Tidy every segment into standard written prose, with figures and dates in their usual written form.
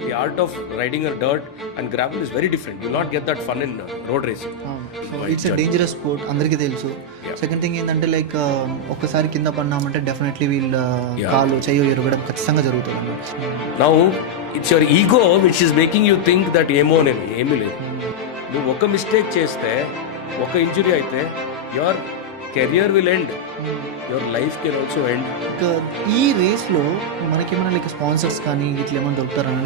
The art of riding a dirt and gravel is very different. You will not get that fun in road racing. So it's a dangerous sport, అందరికీ తెలుసు. Second thing ఏంటంటే లైక్ ఒక్కసారి కింద పడినామంటే డెఫినెట్లీ వీళ్ళ కాలు చెయ్యి ఎరగడం ఖచ్చితంగా జరుగుతుంది అన్నమాట. Now it's your ego which is making you think that ఏమో నేను ఏమీ లేదు. నువ్వు ఒక మిస్టేక్ చేస్తే, ఒక ఇంజురీ అయితే your career will end, your life can also end. ఈ రేస్లో మనకి ఏమైనా లైక్ స్పాన్సర్స్ కానీ ఇట్లా ఏమైనా దొరుకుతారని?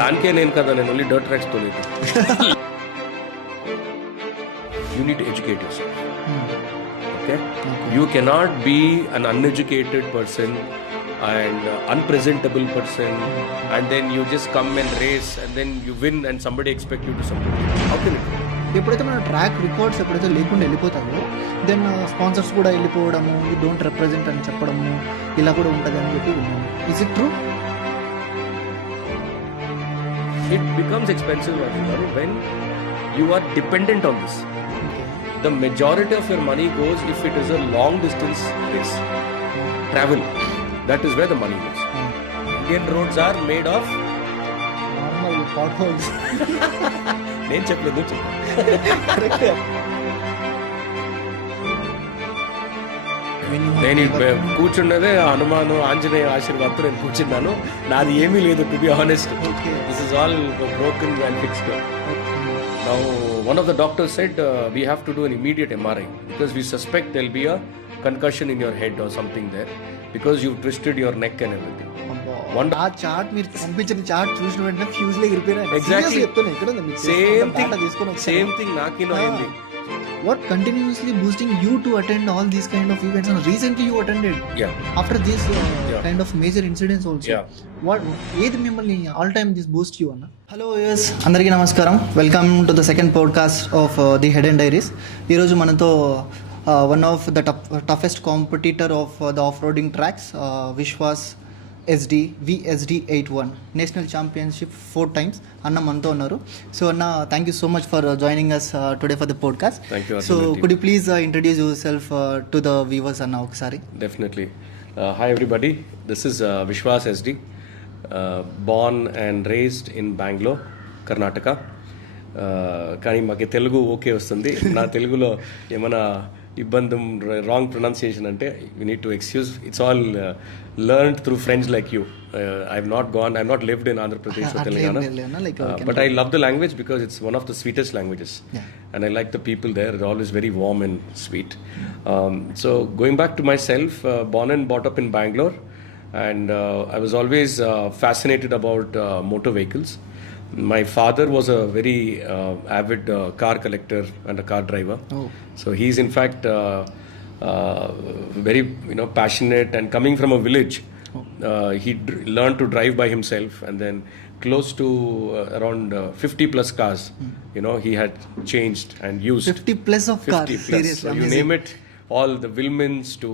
దానికే నేను కదా, నేను ఓన్లీ డర్ట్ ట్రాక్స్ తోలేదు. You need to educate yourself. Okay? You cannot be an uneducated person and unpresentable person and then you just come and race and then you win and somebody expect you to support you. How can it be? ఎప్పుడైతే మన track records ఎప్పుడైతే లేకుండా వెళ్ళిపోతాయో then sponsors కూడా వెళ్ళిపోవడము, you don't represent అని చెప్పడము ఇలా కూడా ఉంటుంది అని చెప్పి విన్నాను. Is it true? It becomes expensive when you are dependent on this. The majority of your money goes if it is a long distance race. Travel. That is where the money goes. Indian roads are made of normal potholes. నేను చెప్పలేదు, నేను కూర్చున్నదే హనుమాను ఆంజనేయ ఆశీర్వాదంతో నేను కూర్చున్నాను. నాది ఏమీ లేదు, to be honest. This is all broken and fixed. Now, one of the doctors said we have to do an immediate MRI because we suspect there will be a concussion in your head or something there because you've twisted your neck and everything. ఆ చార్ట్ మీరు పంపించిన చార్ట్ చూసిన వెంటనే ఫ్యూజ్ లో ఇరిపోయారు. Exactly. Same thing నాకినో అయింది. What continuously boosting you to attend all these kind of events, and recently you attended after this kind of major incidents also. What ఏది మిమ్మల్ని all time this boost you అన్న? Hello యూస్, అందరికీ నమస్కారం. Welcome to the second podcast of the hidden diaries. ఈరోజు మనతో one of the toughest competitor of the off roading tracks, Vishwas VSD 81 national championship 4 times అన్న మనతో ఉన్నారు. సో అన్న, thank you so much for joining us today for the podcast. So could you please introduce yourself to the viewers అన్న ఒకసారి? Definitely. Hi everybody, this is Vishwas SD, born and raised in Bangalore, Karnataka. కానీ మాకు తెలుగు ఓకే వస్తుంది. నా తెలుగులో ఏమైనా ఇబ్బంది, wrong pronunciation అంటే you need to excuse. It's all learned through friends like you. I've not lived in Andhra Pradesh or Telangana, but I love the language because it's one of the sweetest languages. And I like the people there. They're always very warm and sweet. So going back to myself, born and brought up in Bangalore, and I was always fascinated about motor vehicles. My father was a very avid car collector and a car driver. So he's in fact very passionate, and coming from a village, he learned to drive by himself, and then close to around 50 plus cars he had changed and used. 50 plus of 50 cars, plus. seriously, So you name it, all the Wilmans to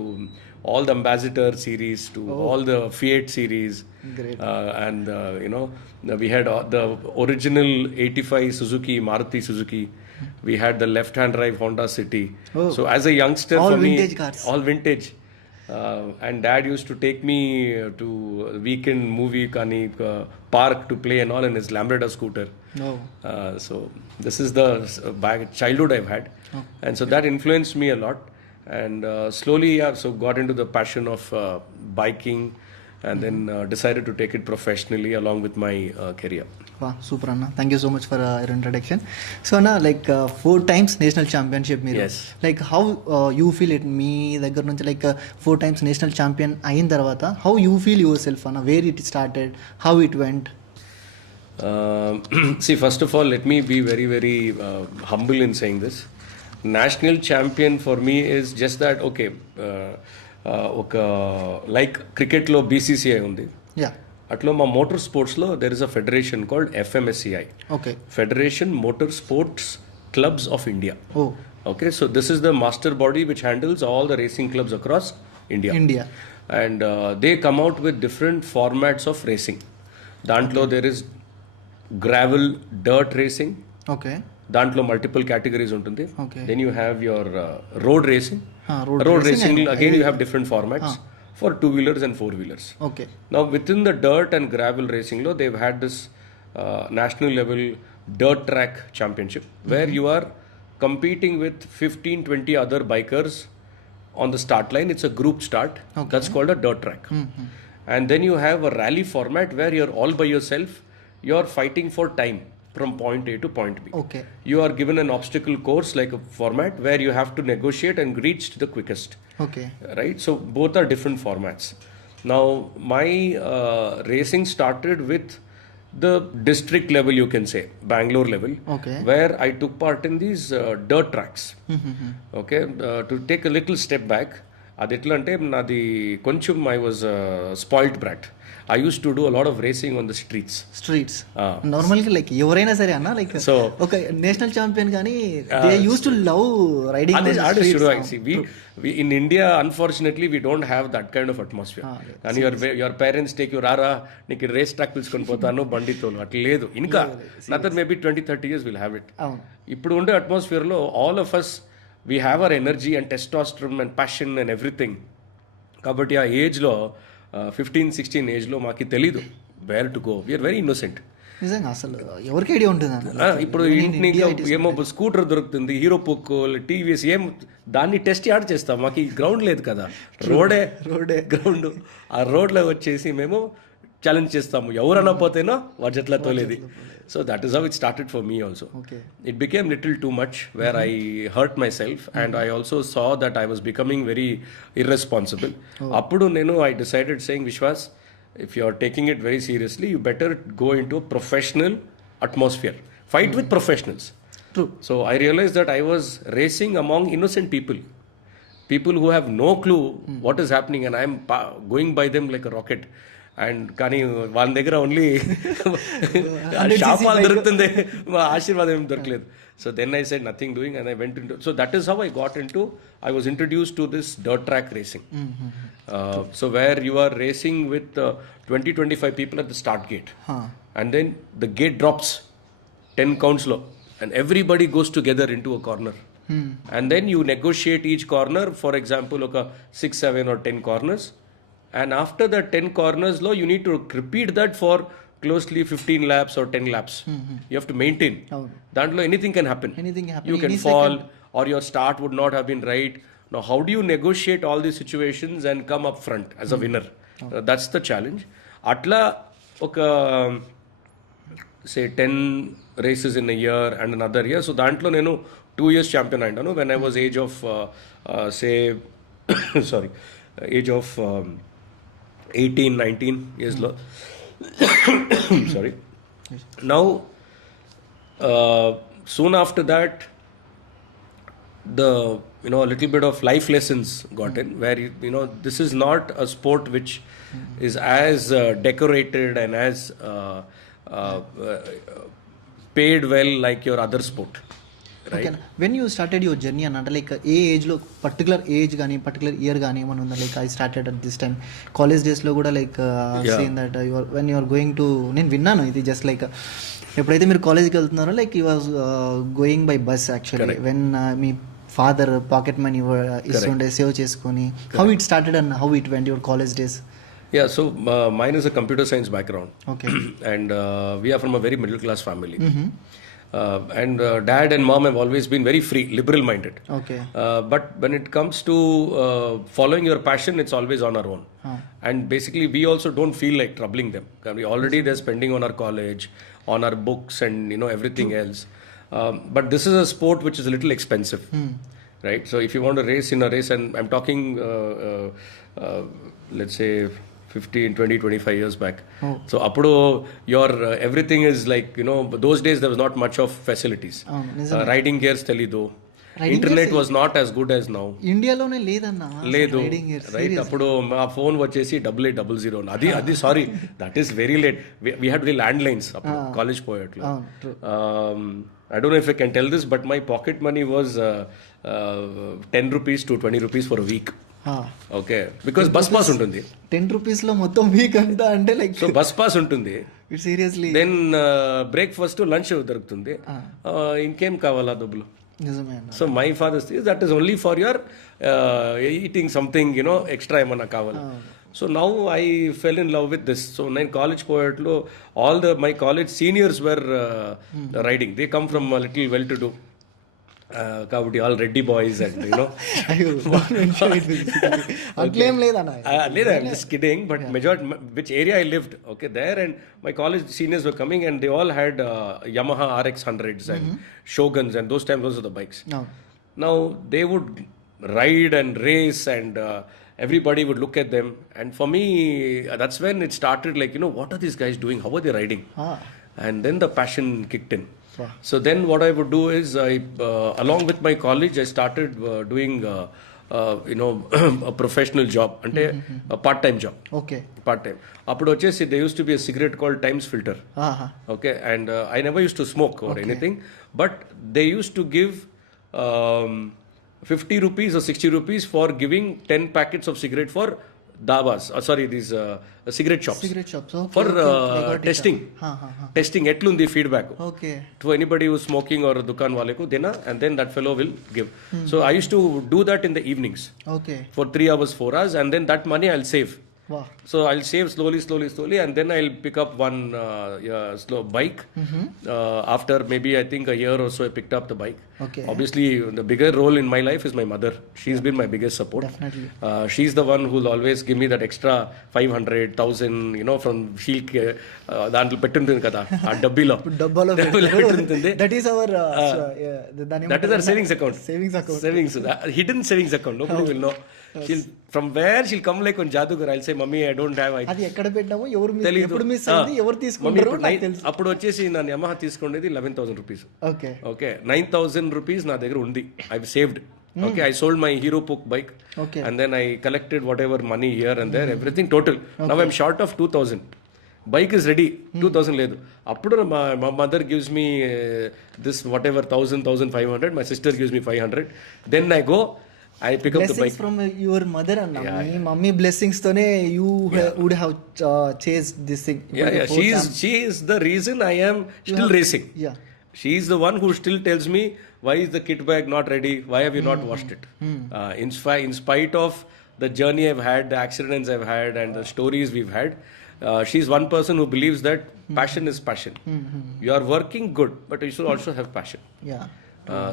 all the Ambassador series to all the Fiat series. Great. And we had the original 85 Suzuki, Maruti Suzuki. We had the left-hand drive Honda City. So as a youngster, all for vintage me, cars. all vintage. And Dad used to take me to weekend movie kani park to play and all in his Lambretta scooter. So this is the childhood I've had, and so that influenced me a lot. And slowly, so got into the passion of biking, and then decided to take it professionally along with my career. Super అన్న, thank you so much for your introduction. So అన్న, like 4 times national championship మీరు, like how you feel it? మీ దగ్గర నుంచి like 4 times national champion అయిన తర్వాత how you feel yourself అన్న? Where it started, how it went? See, first of all, let me be very, very humble in saying this. National champion for me is just that, okay, like cricket lo BCCI undi. అట్లా మా మోటార్ స్పోర్ట్స్లో there is a federation called FMSCI, federation motor sports clubs of India. Okay, so this is the master body which handles all the racing clubs across India. And they come out with different formats of racing. Dantlo there is gravel dirt racing. దాంట్లో multiple categories ఉంటుంది. Then you have your road racing. Road racing again you have different formats for 2-wheelers and 4-wheelers. Now within the dirt and gravel racing they've had this national level dirt track championship, where you are competing with 15-20 other bikers on the start line. It's a group start. That's called a dirt track. And then you have a rally format where you're all by yourself. You're fighting for time from point A to point B. Okay. You are given an obstacle course like a format where you have to negotiate and reach the quickest. Okay. Right? So both are different formats. Now, my racing started with the district level, you can say, Bangalore level, Okay. where I took part in these dirt tracks. Okay, to take a little step back, అది ఎట్లా అంటే నాది కొంచెం I was spoiled brought. I used to do a lot of racing on the streets. నార్మల్గా లైక్ ఎవరైనా సరే అన్న like So ఒక నేషనల్ ఛాంపియన్ కానీ they use to love riding we in India, unfortunately, we don't have that kind of atmosphere. And your parents take you rara నీకు race track పిలుచుకొని పోతాను బండితో అట్లా లేదు. ఇంకా another maybe 20-30 years we'll have it. ఇప్పుడు ఉండే అట్మాస్ఫియర్లో all of us we have our energy and testosterone and passion and everything. కాబట్టి ఆ ఏజ్లో 15-16 ఏజ్లో మాకు తెలీదు where to go. We are very innocent. నిజంగా అసలు ఎవరికి ఐడియా ఉంటుంది ఇప్పుడు ఇంటికి ఏమో స్కూటర్ దొరుకుతుంది, హీరో పొక్కో, టీవీఎస్, ఏం దాన్ని టెస్ట్ యాడ్ చేస్తాం. మాకు ఈ గ్రౌండ్ లేదు కదా, రోడే గ్రౌండ్. ఆ రోడ్లో వచ్చేసి మేము ఛాలెంజ్ చేస్తాము, ఎవరన్నా పోతేనో వాడి జట్లా తోలేది. So that is how it started for me also. Okay. It became little too much where I hurt myself, and I also saw that I was becoming very irresponsible. Appudu I decided saying, Vishwas, if you are taking it very seriously, you better go into a professional atmosphere. Fight with professionals. True. So I realized that I was racing among innocent people who have no clue what is happening, and I am going by them like a rocket. And కానీ వాళ్ళ దగ్గర only షాపాలు దొరుకుతుంది, ఆశీర్వాదం ఏం దొరకలేదు. So then I said nothing doing and I went into. So that is how I got into, I was introduced to this dirt track racing. So where you are racing with 20-25 people at the start gate, and then the gate drops 10 counts-lo, and everybody goes together into a corner. And then you negotiate each corner. For example, 6, 7 or 10 corners. And after the 10 corners low, you need to repeat that for closely 15 laps or 10 laps. You have to maintain. That anything can happen. You can fall, or your start would not have been right. Now, how do you negotiate all these situations and come up front as a winner? That's the challenge. Atla, say 10 races in a year and another year. So dantlo nenu 2 years champion ayindanu when I was age of say age of 18-19 years low. Sorry. Now, soon after that, the a little bit of life lessons got in, where this is not a sport which is as decorated and as paid well like your other sport. Right? Okay. When you started your journey and like ఏ age లో particular age కానీ particular year కానీ ఏమైనా ఉందా? Like I started at this time college days లో కూడా like same that when you're going to, నేను విన్నాను ఇది జస్ట్ లైక్ ఎప్పుడైతే మీరు కాలేజ్కి వెళ్తున్నారో like you was going by bus actually, when మీ ఫాదర్ పాకెట్ మనీ ఇస్తుండే సేవ్ చేసుకొని, how it started and how it went your college days? Yeah, so mine is a computer science background. Okay. And we are from a very middle class family. And dad and mom have always been very free, liberal minded. Okay. But when it comes to following your passion, it's always on our own. And basically we also don't feel like troubling them. Already they're spending on our college, on our books and everything else. But this is a sport which is a little expensive. Right? So if you want to race in a race, and I'm talking let's say 15, 20, 25 years back. So appudu your everything is like those days there was not much of facilities. Riding gears telidu, internet was not as good as now. ఇండియాలోనే లేదన్నా లేదు, రైట్? అప్పుడు మా ఫోన్ వచ్చేసి 8800. అది sorry, that is very late. We had the land lines అప్పుడు కాలేజ్ పోయేట్లు. I don't know if I can tell this, but my pocket money was 10 rupees to 20 rupees for a week. Okay, because bus pass ఉంటుంది. 10 రూపీస్ లో మొత్తం వీక్ అంతా అంటే like, so bus pass ఉంటుంది, seriously. Then breakfast lunch దొరుకుతుంది, ఇంకేం కావాలా డబ్బులు? నిజమే. So my father that is only for your eating something extra ఏమన్నా కావాలా. So now I fell in love with this. So నేను కాలేజ్ పోయేట్లో all my college seniors were riding. They come from a little well to do. కాబట్టి all Reddy boys and అట్లేం లేదన్న. లేదా I'm just kidding, but majority which area I lived, okay, there and my college seniors were coming and they all had Yamaha RX 100s and Shoguns and those times those are the bikes. Now they would ride and race and everybody would look at them, and for me that's when it started, like, what are these guys doing, how are they riding? And then the passion kicked in. So then what I would do is along with my college I started doing a professional job, ante a part time job. Okay. Part time appudu vachesi there used to be a cigarette called Times Filter. Okay, and I never used to smoke or anything, but they used to give 50 rupees or 60 rupees for giving 10 packets of cigarette for dabas, these cigarette shops. Okay, for testing. Testing etlundi feedback. Okay. To anybody who's smoking or dukan wale ko dena, and then that fellow will give. So I used to do that in the evenings. Okay. For 3 hours, 4 hours, and then that money I'll save. Wow. So I'll save slowly, and then I'll pick up one slow bike. After maybe I think a year or so, I picked up the bike. Okay. Obviously, the bigger role in my life is my mother. She's been my biggest support. Definitely. She's the one who'll always give me that extra 500, 1,000, from she'll దాంట్లో పెట్టుంటుంది కదా ఆ డబ్బీలో that is our that is our savings account. Hidden savings account. Nobody will know. From where she'll come like on jadugar. I'll say, mummy, I don't have. అది ఎక్కడ పెట్టామో ఎప్పుడు మిస్ అయింది ఎవరు తీసుకుంటారో నాకు తెలుసు. అప్పుడు వచ్చేసి నా Yamaha తీసుకునేది 11,000 rupees. Okay 9,000 rupees నా దగ్గర ఉంది. I've saved. Okay, I sold my Hero Poke bike. Okay. And then I collected whatever money here and there, everything total. Now I'm short of 2,000. Bike is ready, 2,000 లేదు. అప్పుడు my mother gives me this whatever 1,500. My sister gives me 500. Then I go, I pick up the bike. Blessings from your mother and me mummy blessings తోనే you would have chased this thing. She is the reason I am still racing. She is the one who still tells me, why is the kit bag not ready? Why have you not washed it? In spite of the journey I've had, the accidents I've had, and the stories we've had, she's one person who believes that passion is passion. You are working good, but you should also have passion.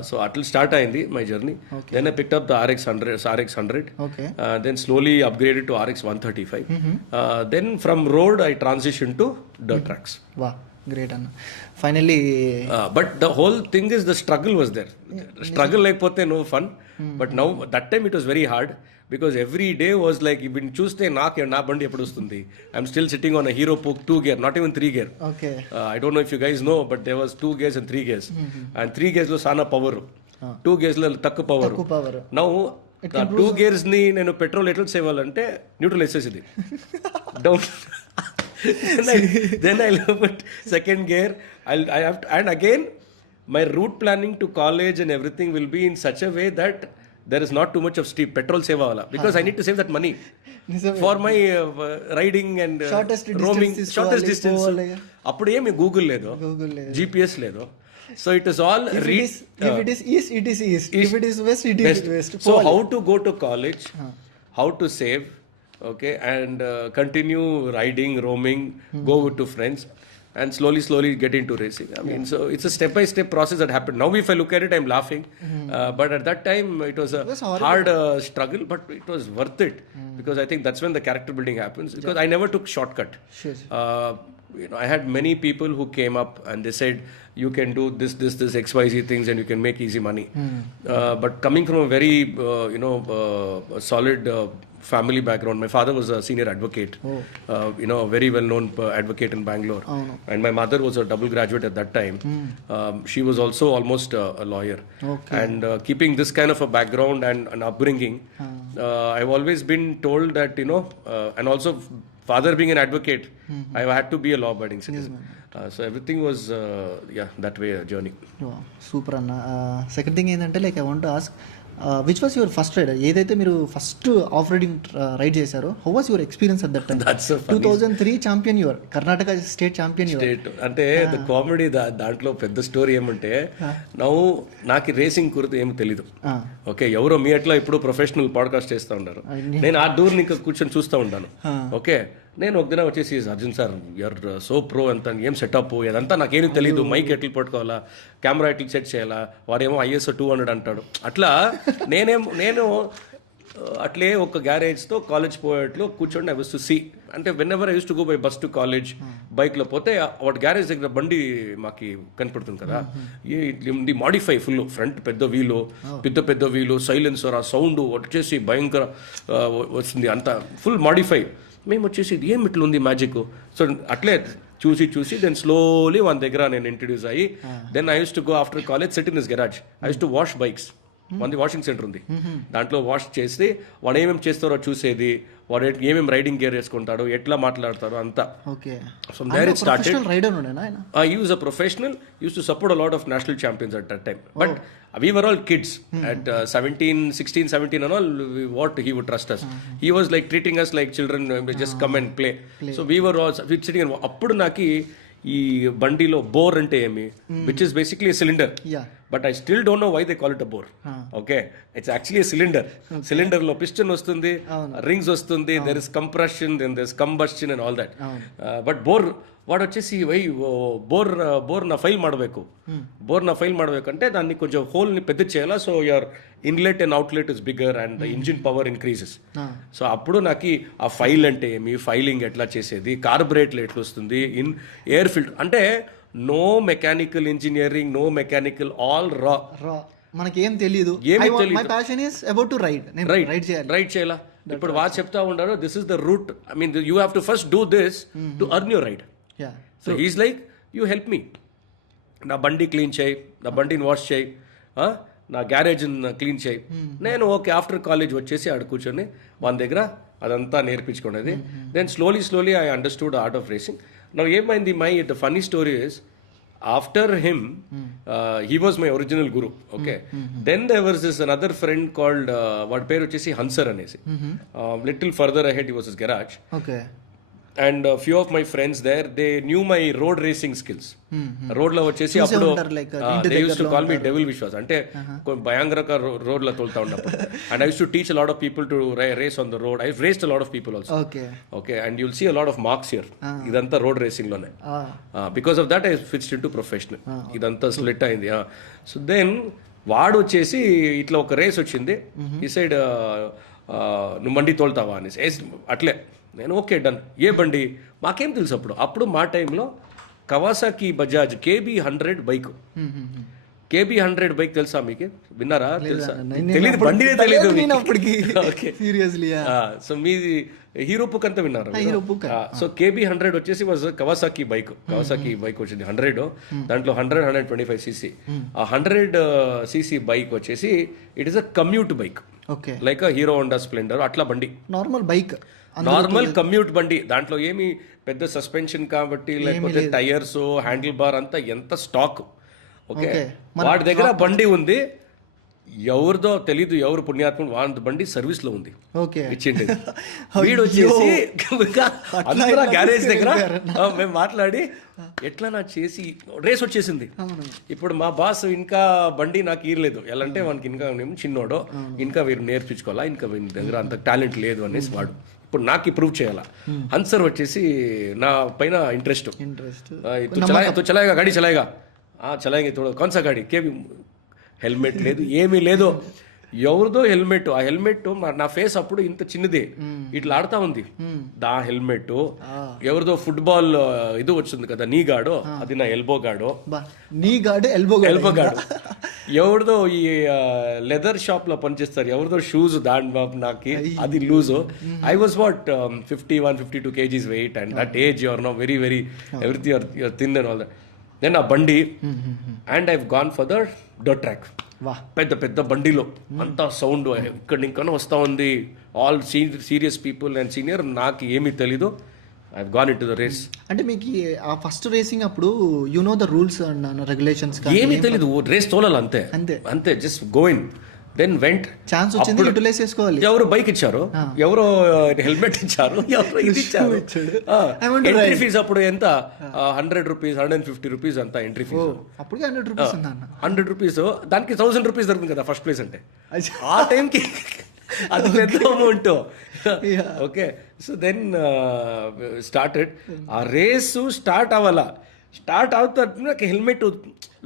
So atl start ayindi my journey. Then I picked up the RX 100. Okay. Then slowly upgraded to RX 135. Then from road I transitioned to dirt tracks. Wow, great Anna. Finally but the whole thing is the struggle was there. Struggle lekapothe no fun. But now that time it was very hard, because every day was like, even చూస్తే నా బండి ఎప్పుడు వస్తుంది. I'm still sitting on a Hero Poke 2 gear, not even 3 gear. Okay. I don't know if you guys know, but there was 2 gears and 3 gears. And 3 gears లో చాలా పవర్, 2 gears లో తక్కువ power. Now 2 gears ని నేను పెట్రోల్ ఎట్లా సేవ్ అవ్వాలంటే న్యూట్రల్ వేసేసింది down. then I'll put second gear. I have to, and again my route planning to college and everything will be in such a way that there is not too much of steep petrol save avala, because I need to save that money for my riding and roaming shortest distance. appudu em Google ledo, GPS ledo, so it is all if it is east, it is east. If it is west, it is west. So how to go to college, how to save, okay, and continue riding, roaming, go to friends, and slowly get into racing. I mean, so it's a step-by-step process that happened. Now if I look at it, I'm laughing. But at that time, it was a hard struggle, but it was worth it. Because I think that's when the character building happens. Because I never took shortcut. I had many people who came up and they said, you can do this XYZ things and you can make easy money. But coming from a very, solid family background. My father was a senior advocate, a very well-known advocate in Bangalore. And my mother was a double graduate at that time. She was also almost a lawyer. And keeping this kind of a background and an upbringing, I've always been told that, and also father being an advocate, I had to be a law-abiding citizen. So everything was, that way a journey. Super Anna. Second thing ఏంటంటే, like I want to ask, which was your first ride? ఏదైతే మీరు first of riding ride చేశారో, how was your experience at that time? 2003 champion your, Karnataka state champion state. అంటే the comedy దాంట్లో పెద్ద స్టోరీ ఏమంటే, నాకు రేసింగ్ గురించి ఏమి తెలీదు. ఓకే, ఎవరో మీ అట్లా ఇప్పుడు ప్రొఫెషనల్ పాడ్కాస్ట్ చేస్తూ ఉంటారు, నేను ఆ దూరం ఇంకా కూర్చొని చూస్తూ ఉంటాను. ఓకే, నేను ఒక దినం వచ్చేసి Arjun sir you're so pro అంత ఏం సెటప్ అదంతా నాకేమీ తెలియదు, మైక్ ఎట్లా పట్టుకోవాలా, కెమెరా ఎట్లా సెట్ చేయాలా, వాడేమో ISO 200 అంటాడు. అట్లా నేను అట్లే ఒక గ్యారేజ్తో కాలేజ్ పోయేట్లు కూర్చోండి. ఐ వాస్ టు సీ, అంటే when ever I use to go by bus to college బైక్లో పోతే వాటి గ్యారేజ్ దగ్గర బండి మాకు కనపడుతుంది కదా, ఇది మాడిఫై ఫుల్, ఫ్రంట్ పెద్ద వీలు, సైలెన్సర్, ఆ సౌండ్ వచ్చేసి భయంకర వస్తుంది, అంతా ఫుల్ మాడిఫై. మేము వచ్చేసి ఇది ఏం ఇట్లా ఉంది మ్యాజిక్. సో అట్లే చూసి దెన్ స్లోలీ వాళ్ళ దగ్గర నేను ఇంట్రడ్యూస్ అయ్యి, then I use to go after college sit in this garage. I use to wash bikes. మనది వాషింగ్ సెంటర్ ఉంది, దాంట్లో వాష్ చేసి వాడు ఏమేమి చేస్తారో చూసేది, వాడు ఏమేమి రైడింగ్ గేర్ వేసుకుంటాడు, ఎట్లా మాట్లాడతారు అంతా. From there it started. He was a professional, used to support a lot of national champions at that time. But we were all kids at 16, 17 and all. What he would trust us. He was like treating us like children, just come and play. So we were all sitting and appudu naki ఈ బండిలో bore అంటే ఏమి, which is basically cylinder, but I still don't know why they call it a bore. Okay, it's actually cylinder లో piston వస్తుంది, rings వస్తుంది, there is compression, then there is combustion and all that. But bore వాడు వచ్చేసి ಬೋರ್ನ ಫೈಲ್ ಮಾಡಬೇಕು, అంటే దాన్ని కొంచెం హోల్ని పెద్ద చేయాలా. So your inlet and outlet is bigger and the engine power increases. So అప్పుడు నాకు ఆ ఫైల్ అంటే ఏమి, ఫైలింగ్ ఎట్లా చేసేది, కార్బొరేట్లు ఎట్లా వస్తుంది, ఎయిర్ ఫిల్టర్ అంటే no mechanical engineering, no mechanical, all raw. మనకి ఏం తెలియదు. My passion is about to ride. Ride చేయాలా. ఇప్పుడు వాళ్ళు చెప్తా ఉండరు, this is the route, I mean you have to first do this to earn your ride. So he's like, you help me, నా బండి క్లీన్ చేయి, నా బండిని వాష్ చేయి, నా గ్యారేజ్ని క్లీన్ చేయి. నేను ఓకే, ఆఫ్టర్ కాలేజ్ వచ్చేసి ఆడ కూర్చొని వాళ్ళ దగ్గర అదంతా నేర్పించుకునేది. Then slowly I understood art of racing. నా ఏమైంది, the funny story is, after him he was my original guru. Okay, then there was this another friend called what పేరు వచ్చేసి హన్సర్ అనేసి. Little further ahead he was his garage. Okay, and a few of my friends there, they knew my road racing skills. Road లో వచ్చేసి అప్పుడు they used to call me devil Vishwas, అంటే భయంకరంగా రోడ్ లో తోలుతా ఉన్నప్పుడు. And I used to teach a lot of people to race on the road. I've raced a lot of people also. Okay, and you'll see a lot of marks here. ఇదంతా road racing లోనే. Because of that I switched into professional. ఇదంతా స్ప్లిట్ అయింది. So then వాడు వచ్చేసి ఇట్లా ఒక రేస్ వచ్చింది, ఈ సైడ్ నువ్వు బండి తోలుతావా అనేసి. అట్లే నేను ఓకే డన్. ఏ బండి మాకేం తెలుసు అప్పుడు మా టైంలో కవాసాకి Bajaj KB100 bike. KB100 bike తెలుసా మీకు? విన్నారా? తెలుసా? తెలియదు, బండినే తెలియదు. సో మీది హీరో బుక్ అంతా విన్నారు. సో KB100 వచ్చేసి వాజ్ కవాసాకి బైక్ వచ్చింది 100. దాంట్లో 125cc. ఆ 100cc బైక్ వచ్చేసి it is a commute bike, like hero Honda Splendor అట్లా బండి. నార్మల్ కమ్యూట్ బండి. దాంట్లో ఏమి పెద్ద సస్పెన్షన్ కాబట్టి, లేకపోతే టైర్స్, హ్యాండిల్ బార్ అంతా ఎంత స్టాక్. ఓకే, వాడి దగ్గర బండి ఉంది, ఎవరిదో తెలీదు, ఎవరు పుణ్యాత్మ, వాడి బండి సర్వీస్ లో ఉంది, ఇచ్చింది. వీడు వచ్చేసి అందరూ గ్యారేజ్ దగ్గర మేము మాట్లాడి ఎట్లా నా చేసి రేస్ వచ్చేసింది. ఇప్పుడు మా బాస్ ఇంకా బండి నాకు ఈరలేదు, ఎలా అంటే వానికి ఇంకా చిన్నోడో, ఇంకా వీరు నేర్పించుకోవాలా, ఇంకా వీరి దగ్గర అంత టాలెంట్ లేదు అనేసి వాడు ఇప్పుడు నాకు ప్రూవ్ చేయాలా. హన్సర్ వచ్చేసి నా పైన ఇంట్రెస్ట్, చలాయిగా గాడి చలాయిగా కౌన్సా గాడి కేబీ. హెల్మెట్ లేదు, ఏమీ లేదు, ఎవరిదో హెల్మెట్. ఆ హెల్మెట్ నా ఫేస్ అప్పుడు ఇంత చిన్నది, ఇట్లా ఆడుతా ఉంది. దా హెల్మెట్ ఎవరిదో ఫుట్బాల్ ఇది వచ్చింది కదా, నీ గాడో, అది నా ఎల్బో గాడో. ఎవరిదో ఈ లెదర్ షాప్ లో పనిచేస్తారు, ఎవరిదో షూస్ దాని నాకు అది loose. I was what 51-52 kgs weight, and that age your no very everything your thin and all that. Then ఆ బండి, and I've gone for the dirt track. పెద్ద బండిలో అంతా సౌండ్ ఇక్కడ ఇంకా వస్తూ ఉంది. All serious people and senior, నాకు ఏమీ తెలీదు. I gone into the race. అంటే మీకు ఆ ఫస్ట్ రేసింగ్ అప్పుడు you know the rules and regulations ఏమీ తెలీదు, రేస్ తోలాలి అంతే, just going. Then went. Chance వచ్చింది, యూటిలైజ్ చేసుకోవాలి. ఎవరు బైక్ ఇచ్చారు, ఎవరో హెల్మెట్ ఇచ్చారు, ఎవరో ఇది ఇచ్చారు. ఎంట్రీ ఫీజు అప్పుడు ఎంత, 100 రూపీస్, 150 రూపీస్ అంత ఎంట్రీ ఫీజు. అప్పుడు 100 రూపీస్ 100 రూపీస్, దానికి 1000 రూపీస్ దొరుకుతుంది కదా ఫస్ట్ ప్లేస్ అంటే. ఆ టైంకి అది పెద్ద amount. Okay, so then started. ఆ రేసు స్టార్ట్ అవ్వాలా, స్టార్ట్ అవుతా నాకు హెల్మెట్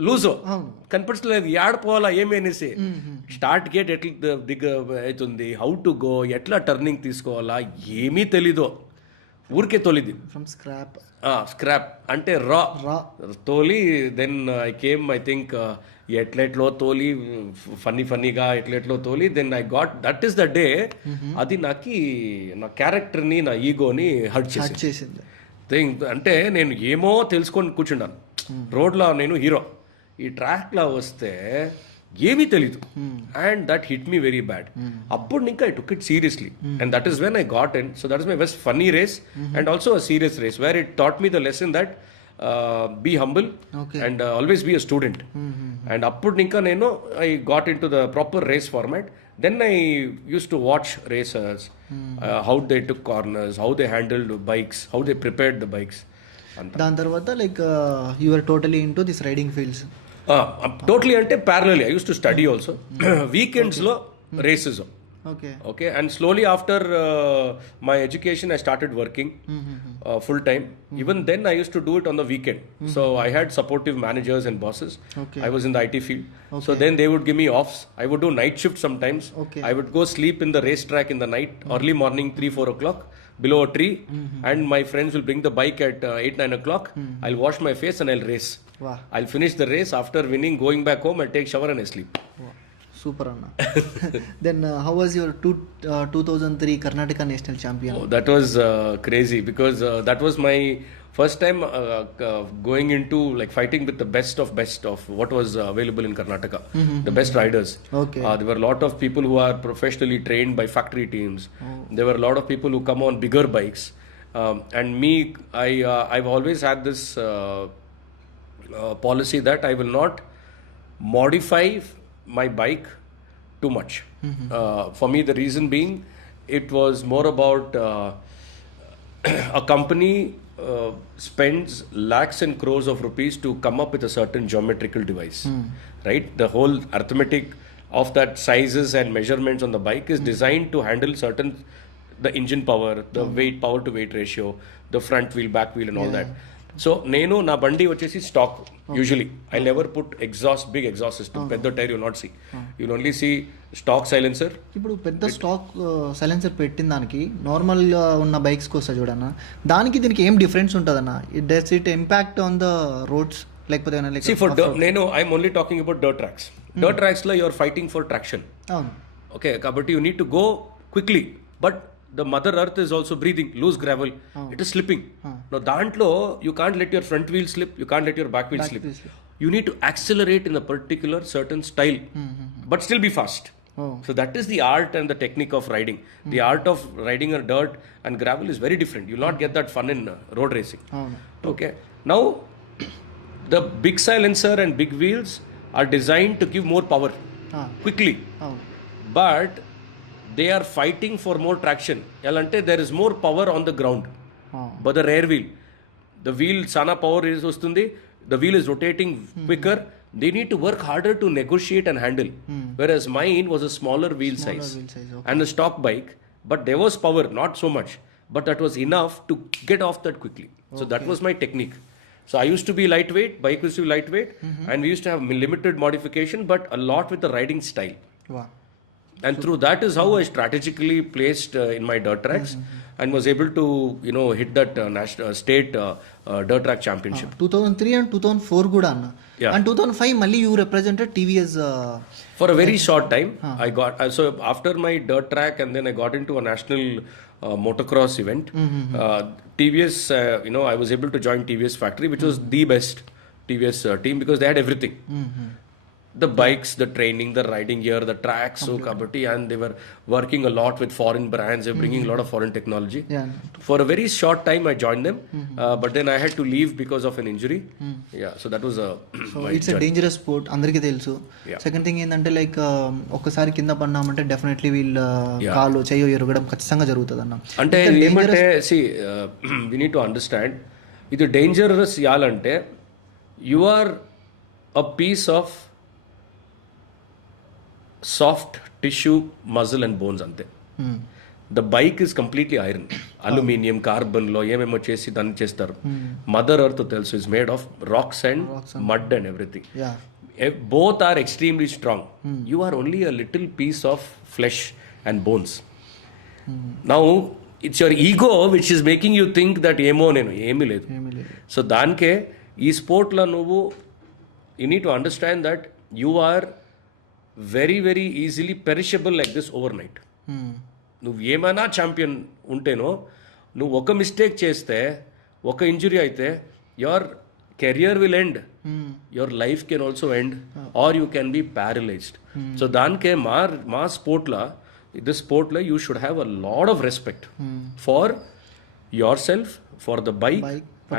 లూజో కనిపించలేదు, ఏడపోవాలా ఏమి అనేసి. స్టార్ట్ గేట్ ఎట్లా అవుతుంది, హౌ టు గో, ఎట్లా టర్నింగ్ తీసుకోవాలా ఏమీ తెలీదు. ఊరికే తోలిది ఫ్రమ్ స్క్రాప్. స్క్రాప్ అంటే రా తోలి. Then I came, I think ఎట్లెట్లో తోలి, ఫన్నీగా ఎట్లెట్లో తోలి. Then I got, that is the day. అది నాకు నా క్యారెక్టర్ని, నా ఈగోని హర్ట్ చేసింది. అంటే నేను ఏమో తెలుసుకొని కూర్చున్నాను రోడ్లో, నేను హీరో. ఈ ట్రాక్లో వస్తే ఏమీ తెలీదు, and that hit me very bad. అప్పుడు ఇంకా I took it seriously, and that is when I got in. So that is my best funny race and also a serious race where it taught me the lesson that be humble and always be a student. And అప్పుడు ఇంకా నేను I got into the proper race format. Then I used to watch racers, how they took corners, how they handled bikes, how they prepared the bikes. దాని తర్వాత like you are totally into this riding fields. Totally ante parallelly I used to study also. Weekends lo races. Okay, and slowly after my education I started working full time. Even then I used to do it on the weekend. So I had supportive managers and bosses. I was in the IT field. So then they would give me offs. I would do night shift sometimes. I would go sleep in the racetrack in the night, early morning 3-4 o'clock below a tree, and my friends will bring the bike at 8-9 o'clock. I'll wash my face and I'll race. I'll finish the race. After winning, going back home, I'll take shower and I sleep. Super Anna. Then how was your 2003 Karnataka National Champion? Oh, that was crazy because that was my first time going into like fighting with the best of what was available in Karnataka. The best riders. There were a lot of people who are professionally trained by factory teams. There were a lot of people who come on bigger bikes. And me, I've always had this policy that I will not modify my bike too much. For me, the reason being, it was more about a company spends lakhs and crores of rupees to come up with a certain geometrical device, right? The whole arithmetic of that sizes and measurements on the bike is designed to handle certain, the engine power, the weight, power to weight ratio, the front wheel, back wheel and all that. So నేను నా బండి వచ్చేసి stock usually I never put exhaust, big exhaust system, పెద్ద tyre you not see, you only see stock silencer. ఇప్పుడు పెద్ద stock silencer పెట్టిన దానికి నార్మల్గా ఉన్న బైక్స్కి వస్తా చూడన్నా, దానికి దీనికి ఏం డిఫరెన్స్ ఉంటుందన్న? Does it impact on the roads లేకపోతే నేను I'm only talking about dirt tracks. Dirt ట్రాక్స్లో you are fighting for traction. Okay, కాబట్టి you need to go quickly, but the mother earth is also breathing, loose gravel, it is slipping. Now dantlo you can't let your front wheel slip, you can't let your back wheel slip. You need to accelerate in a particular certain style, but still be fast. So that is the art and the technique of riding. The art of riding on dirt and gravel is very different. You will not get that fun in road racing. Okay, now the big silencer and big wheels are designed to give more power quickly, but they are fighting for more traction. Yalante there is more power on the ground. But the rear wheel, the wheel sana power is ostundi, the wheel is rotating quicker. They need to work harder to negotiate and handle. Whereas mine was a smaller wheel size. And a stock bike, but there was power, not so much, but that was enough to get off that quickly. So that was my technique. So I used to be lightweight, bike used to be lightweight, and we used to have limited modification, but a lot with the riding style. And through that is how I strategically placed in my dirt tracks and was able to, you know, hit that national state dirt track championship. 2003 and 2004 kuda anna. And 2005 malli you represented TVS for a very short time. I got so after my dirt track, and then I got into a national motocross event. TVS, you know, I was able to join TVS factory, which was the best TVS team because they had everything. the bikes, the training, the riding gear, the tracks, so kabatti, and they were working a lot with foreign brands. They're bringing a lot of foreign technology. Yeah. For a very short time, I joined them, but then I had to leave because of an injury. Yeah, so that was a. So it's a dangerous sport, అందరికీ తెలుసు. Second thing ఏంటంటే లైక్ ఒక్కసారి కింద పడినామంటే డెఫినెట్లీ వీళ్ళ కాలు చెయ్యో ఎరగడం ఖచ్చితంగా జరుగుతుంది అన్న. అంటే ఏమంటే వి నీడ్ టు అండర్స్టాండ్, ఇది డేంజరస్ యాలంటే you are a piece of soft tissue, muscle and bones అంతే. The bike is completely iron, aluminium, carbon లో ఏమేమో చేసి దాన్ని చేస్తారు. మదర్ ఎర్త్ తెలుసు is made of rocks and mud and everything. Both are extremely strong. You are only a little piece of flesh and bones. Now it's your ego which is making you think that ఏమో నేను ఏమీ లేదు. So దానికే ఈ స్పోర్ట్లో నువ్వు you need to understand that you are very very easily perishable like this overnight. నువ్వు ఏమైనా ఛాంపియన్ ఉంటేనో, నువ్వు ఒక మిస్టేక్ చేస్తే, ఒక ఇంజురీ అయితే your career will end, your life can also end, or you can be paralysed. So దానికే మా స్పోర్ట్లో, దిస్ స్పోర్ట్లో you should have a lot of respect for yourself, for the bike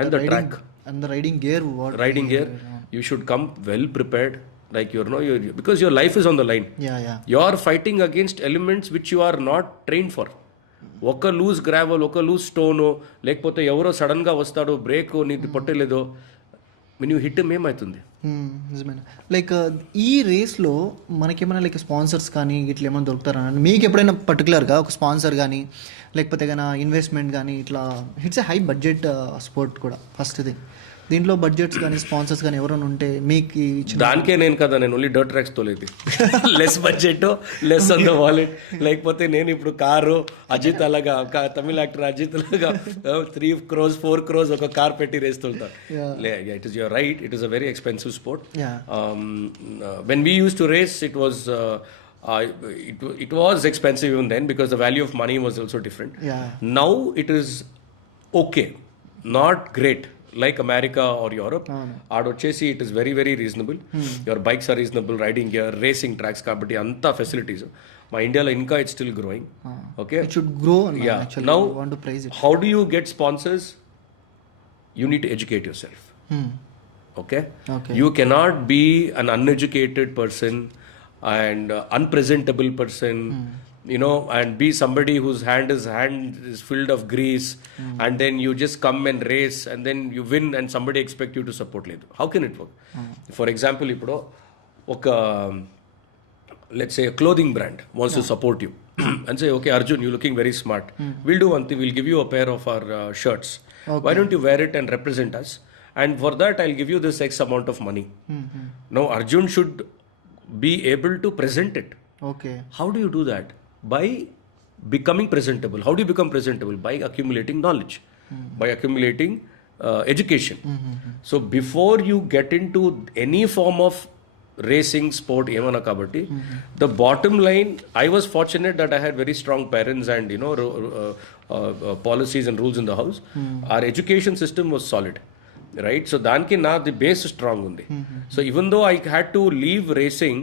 and the track and the riding gear. Riding gear, you should come well prepared. Like because your life is on the line. You are fighting against elements which you are not trained for. ఒక loose gravel, ఒక loose stone, లేకపోతే ఎవరో సడన్ గా వస్తాడో, బ్రేక్ నీది పొట్టలేదో, when you hit him ఏమవుతుంది? నిజమైన లైక్ ఈ రేస్లో మనకేమైనా లైక్ స్పాన్సర్స్ కానీ ఇట్లా ఏమైనా దొరుకుతారా? మీకు ఎప్పుడైనా పర్టికులర్గా ఒక స్పాన్సర్ కానీ లేకపోతే ఏమైనా ఇన్వెస్ట్మెంట్ కానీ ఇట్లా, it's a high budget sport కూడా ఫస్ట్ థింగ్. దీంట్లో బడ్జెట్స్ కానీ స్పాన్సర్స్ కానీ ఎవరైనా ఉంటే మీకు దానికే నేను ఓన్లీ డర్ట్ ట్రాక్స్ తోలేదు. Less budget, less on the wallet. లేకపోతే నేను ఇప్పుడు కారు అజిత్ అలాగా, తమిళ యాక్టర్ అజిత్ లాగా 3 crores 4 crores ఒక కార్ పెట్టి రేస్ తోలుతా. It is your right, it is a very expensive sport. When we use to race it was it was expensive even then because the value of money was also different. Now it is okay, not great like America or Europe. Adochesi it is very very reasonable. Your bikes are reasonable, riding gear, racing tracks kabatti anta facilities. My India la inka it's still growing. Okay, it should grow. Actually, now I want to praise it. How do you get sponsors? You need to educate yourself. Okay, you cannot be an uneducated person and unpresentable person, and be somebody whose hand is filled of grease, and then you just come and race and then you win and somebody expect you to support ledu. How can it work? For example, ipudo oka, let's say a clothing brand wants to support you and say, okay Arjun, you're looking very smart, we'll do one thing, we'll give you a pair of our shirts. Why don't you wear it and represent us, and for that I'll give you this X amount of money. Now Arjun should be able to present it. How do you do that? By becoming presentable. How do you become presentable? By accumulating knowledge, by accumulating education. So before you get into any form of racing sport emana kabatti, the bottom line, I was fortunate that I had very strong parents and policies and rules in the house. Our education system was solid, right? So danki na the base strong undi. So even though I had to leave racing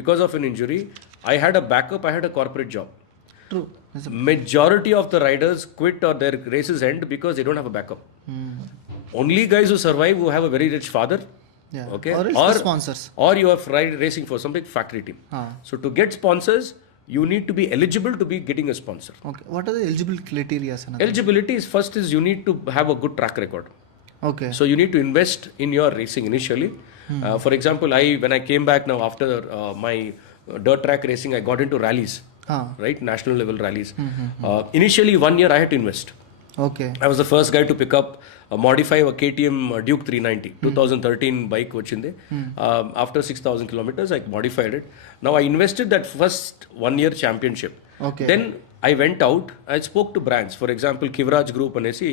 because of an injury, I had a backup, I had a corporate job. True. Majority of the riders quit or their races end because they don't have a backup. Only guys who survive who have a very rich father, okay, or sponsors, or you are racing for some big factory team. So to get sponsors, you need to be eligible to be getting a sponsor. Okay, what are the eligible criteria? Eligibility is, first is you need to have a good track record. Okay, so you need to invest in your racing initially. For example, when I came back now after my dirt track racing, I got into rallies, right, national level rallies. Initially 1 year I had to invest. Okay, I was the first guy to pick up modify a KTM Duke 390 2013 bike vachinde. After 6,000 kilometers I modified it. Now I invested that first 1 year championship. Then I went out, I spoke to brands. For example, Kivraj Group anesi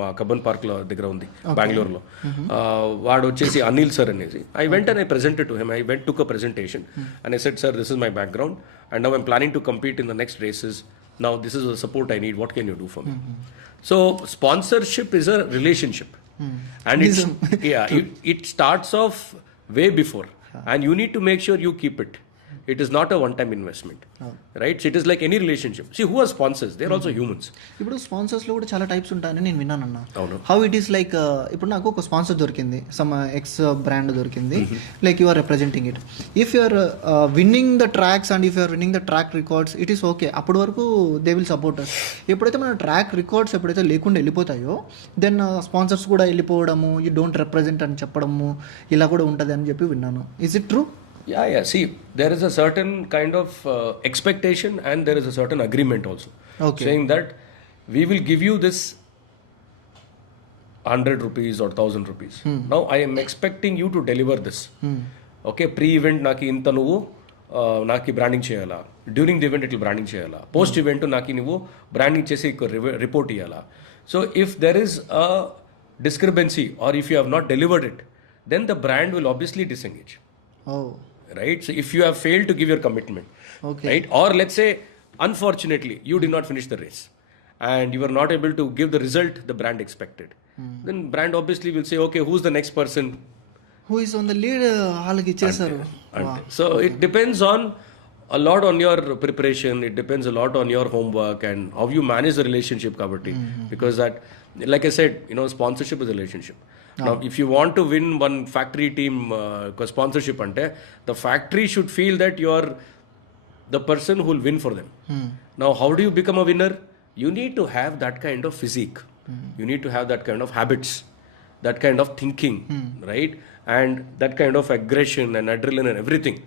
ma Kabban Park lo దగ్గర ఉంది Bangalore lo. వాడు వచ్చేసి Anil sir anesi. I went and I presented to him. I took a presentation and I said, sir, this is my background and now I'm planning to compete in the next races. Now this is the support I need. What can you do for me? So sponsorship is a relationship, and it starts off way before. and you need to make sure you keep it. It is not a one-time investment, right? So it is like any relationship. See, who are sponsors? They are also humans. ఇప్పుడు స్పాన్సర్స్లో కూడా చాలా టైప్స్ ఉంటాయని నేను విన్నానన్న. అవును. How it is like ఇప్పుడు నాకు ఒక స్పాన్సర్ దొరికింది, సమ్ ఎక్స్ బ్రాండ్ దొరికింది, like you are representing it. If you are winning the tracks and if you are winning the track records, it is okay. అప్పటి వరకు దే విల్ సపోర్ట్ అస్. ఎప్పుడైతే మన track records ఎప్పుడైతే లేకుండా వెళ్ళిపోతాయో, then sponsors కూడా వెళ్ళిపోవడము, యూ డోంట్ రిప్రజెంట్ అని చెప్పడము, ఇలా కూడా ఉంటుంది అని చెప్పి విన్నాను. Is it true? Yeah. See, there is a certain kind of expectation and there is a certain agreement also. Okay. Saying that we will give you this 100 rupees or 1000 rupees. Now, I am expecting you to deliver this. Okay, pre-event naki inta nuvu naki branding cheyala. During the event, it will branding cheyala. Post-event naki nuvu branding chesi report iyala. So, if there is a discrepancy or if you have not delivered it, then the brand will obviously disengage. Oh. Right? So if you have failed to give your commitment, okay, right? Or let's say, unfortunately, you did not finish the race and you were not able to give the result the brand expected, then brand obviously will say, okay, who's the next person? Who is on the lead? వాళ్ళకి ఇచ్చేసారు. So it depends on a lot on your preparation. It depends a lot on your homework and how you manage the relationship, kabatti. Because that, like I said, sponsorship is a relationship. Now, if you want to win one factory team sponsorship, the factory should feel that you are the person who will win for them. Now, how do you become a winner? You need to have that kind of physique. You need to have that kind of habits, that kind of thinking, right? And that kind of aggression and adrenaline and everything.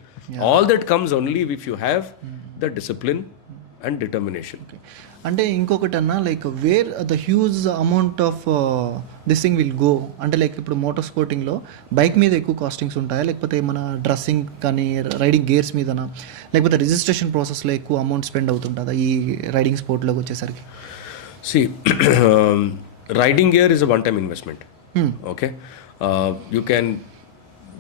All that comes only if you have the discipline and determination. అంటే ఇంకొకటి అన్న, like where the huge amount of this thing will go అంటే, లైక్ ఇప్పుడు మోటార్ స్పోర్టింగ్లో బైక్ మీద ఎక్కువ కాస్టింగ్స్ ఉంటాయా, లేకపోతే మన డ్రెస్సింగ్ కానీ రైడింగ్ గేర్స్ మీదనా, లేకపోతే రిజిస్ట్రేషన్ ప్రాసెస్లో ఎక్కువ అమౌంట్ స్పెండ్ అవుతుంటుందా ఈ రైడింగ్ స్పోర్ట్లోకి వచ్చేసరికి? See, riding gear is a one-time investment. Okay,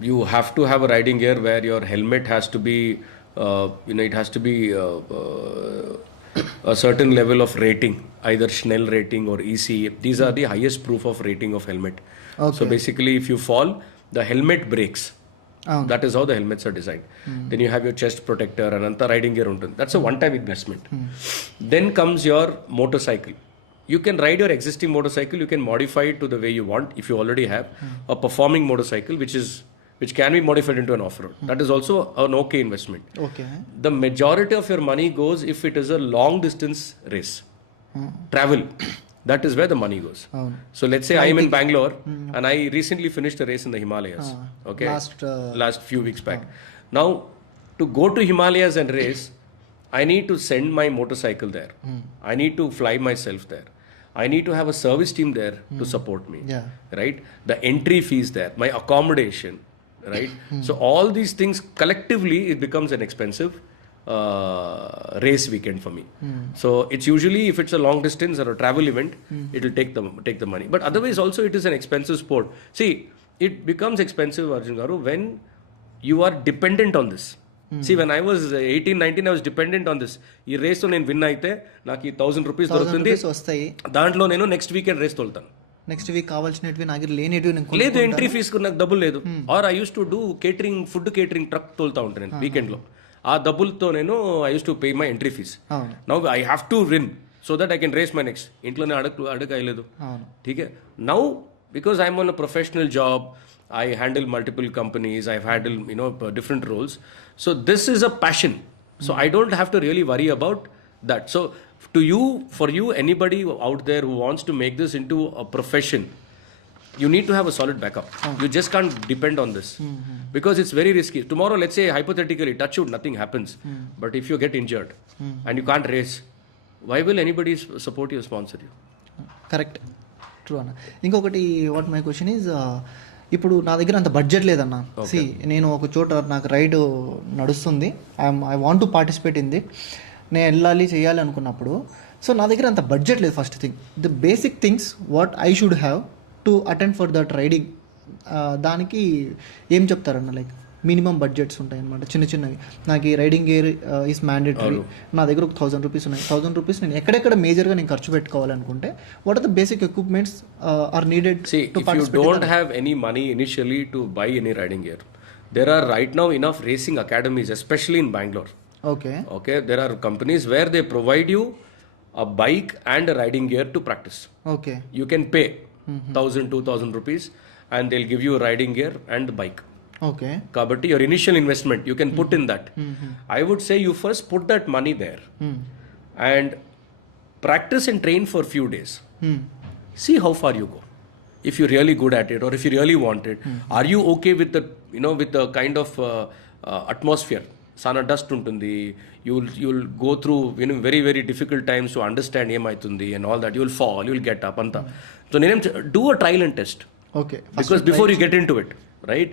you have to have a riding gear where your helmet has to be, it has to be a certain level of rating, either Schnell rating or EC. These are the highest proof of rating of helmet. Okay. So basically, if you fall, the helmet breaks. That is how the helmets are designed. Then you have your chest protector and anta riding gear ఉంటుంది. That's a one-time investment. Then comes your motorcycle. You can ride your existing motorcycle. You can modify it to the way you want. If you already have a performing motorcycle, which can be modified into an off-road. That is also an okay investment. Okay. The majority of your money goes if it is a long distance race. Travel. That is where the money goes. So let's say I am in Bangalore and I recently finished a race in the Himalayas. Okay. Last few weeks back. Now, to go to Himalayas and race, I need to send my motorcycle there. I need to fly myself there. I need to have a service team there to support me. Yeah. Right? The entry fees there, my accommodation. Right? So all these things collectively, it becomes an expensive race weekend for me. So it's usually, if it's a long distance or a travel event, it will take the money. But otherwise also it is an expensive sport. See, it becomes expensive, Arjun Garu, when you are dependent on this. See, when I was 18, 19, I was dependent on this. ఈ రేస్లో నేను విన్ అయితే నాకు ఈ 1000 రూపీస్ దొరుకుతుంది, వస్తాయి, దాంట్లో నేను నెక్స్ట్ వీకెండ్ రేస్ తోలుతాను. నెక్స్ట్ వీక్ కావాల్సినవి నాకు లేనివి లేదు, ఎంట్రీ ఫీజ్ నాకు డబ్బులు లేదు. Or I use to do catering, food catering truck తోలుతా ఉంటాను నేను వీకెండ్లో. ఆ డబ్బులతో నేను I use to pay my entry fees. Now I have to win so that I can race my next. ఇంట్లోనే అడగలేదు. ఠీకే. Now because I'm on a professional job, I handle multiple companies, I've handled different roles. So this is a passion. So I don't have to really worry about that. So for you, anybody out there who wants to make this into a profession, you need to have a solid backup. You just can't depend on this because it's very risky. Tomorrow, let's say hypothetically, touch wood, nothing happens. But if you get injured and you can't race, why will anybody support you or sponsor you? Correct. True అన్న. ఇంకొకటి what my question is, ఇప్పుడు నా దగ్గర అంత బడ్జెట్ లేదన్న. సి, నేను ఒక చోట నాకు రైడ్ నడుస్తుంది, I want to participate in that, నేను వెళ్ళాలి చేయాలి అనుకున్నప్పుడు, సో నా దగ్గర అంత బడ్జెట్ లేదు. First thing, the basic things what I should have to attend for that riding, దానికి ఏం చెప్తారన్న? లైక్ మినిమం బడ్జెట్స్ ఉంటాయి అనమాట, చిన్న చిన్నవి. నాకు ఈ రైడింగ్ గేర్ ఈస్ మ్యాండేటరీ, నా దగ్గర ఒక 1000 రూపీస్ ఉన్నాయి. 1000 రూపీస్ నేను ఎక్కడెక్కడ మేజర్గా నేను ఖర్చు పెట్టుకోవాలనుకుంటే, what are the basic equipments are needed? See, if you don't have any money initially to buy any riding gear, there are right now enough racing academies, especially in Bangalore. Okay, there are companies where they provide you a bike and a riding gear to practice. You can pay 1,000-2,000 rupees and they'll give you a riding gear and the bike. Kabatti, your initial investment you can put in that. I would say you first put that money there and practice and train for a few days. See how far you go. If you're really good at it or if you really want it, are you okay with the with the kind of atmosphere? Sana dust untundi, you'll go through very very difficult times to understand emaitundi and all that. You'll fall, you'll get up anta. So do a trial and test. Because before you get into it, right?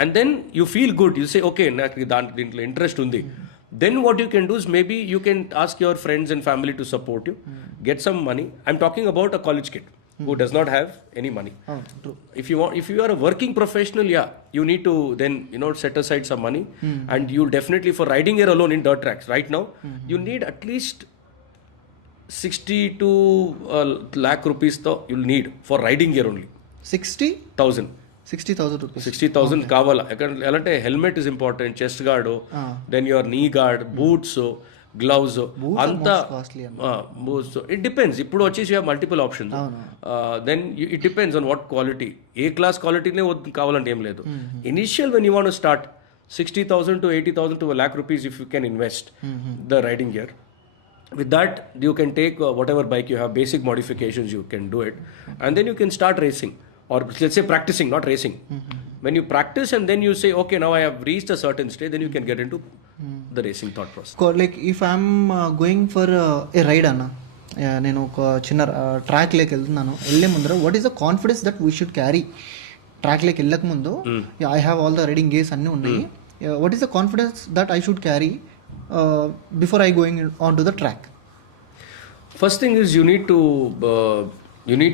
And then you feel good, you say okay, నాకు దాంట్లో ఇంట్రెస్ట్ ఉంది. Then what you can do is maybe you can ask your friends and family to support you, get some money. I'm talking about a college kid who does not have any money. If you are a working professional, you need to then set aside some money, and you'll definitely, for riding here alone in dirt tracks right now, you need at least 60 to lakh rupees you'll need for riding here only. 60,000 rupees. 60,000 కావాలా? ఎలాంటే helmet is important, chest guard, then your knee guard, boots, gloves, అంతా boots. It depends. ఇప్పుడు వచ్చేసి multiple options. Then it depends on what quality. A class క్వాలిటీనే కావాలంటే ఏం లేదు. Initial when you want to start 60,000 to 80,000 to a lakh rupees if you can invest the riding gear. With that you can take whatever bike you have, basic modifications you can do it, and then you can start racing, or let's say practicing, not racing. When you practice and then you say okay, now I have reached a certain stage, then you can get into the racing thought process. Like if I'm going for a ride anna, నేను ఒక చిన్న track lake వెళ్తున్నాను, వెళ్ళే ముందర what is the confidence that we should carry? Track lake వెళ్ళక ముందు I have all the riding gears అన్నీ ఉన్నాయి. What is the confidence that I should carry before I going on to the track? First thing is you need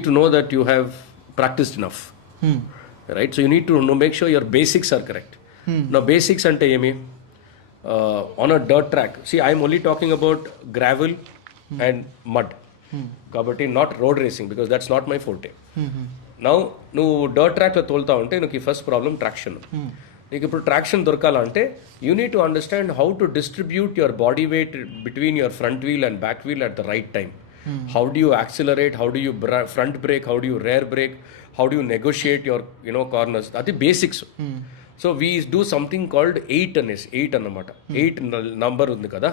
to know that you have practiced enough, right? So you need to make sure your basics are correct. Now basics ante emi, on a dirt track, see I am only talking about gravel and mud, kabatti not road racing, because that's not my forte. Now nu dirt track lo tolta unte nuki first problem traction. నీకు ఇప్పుడు traction దొరకాలంటే you need to understand how to distribute your body weight between your front wheel and back wheel at the right time. How do you accelerate, how do you front brake, how do you rear brake, how do you negotiate your corners. అది basics. So we do something called 8 అనేసి, 8 అన్నమాట. 8 నంబర్ ఉంది కదా,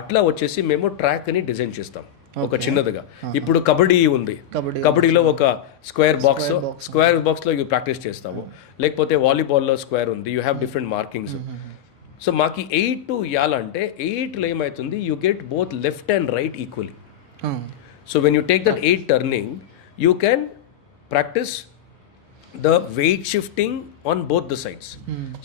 అట్లా వచ్చేసి మేము ట్రాక్ అని డిజైన్ చేస్తాం ఒక చిన్నదిగా. ఇప్పుడు కబడ్డీ ఉంది, కబడ్డీలో ఒక స్క్వేర్ బాక్స్ లో ప్రాక్టీస్ చేస్తాము. లేకపోతే వాలీబాల్లో స్క్వేర్ ఉంది, you have different markings. So మాకు 8 ఇవ్వాలంటే 8లో ఏమవుతుంది, you get both left and right equally. So when you take that 8 turning, you can practice the weight shifting on both the sides.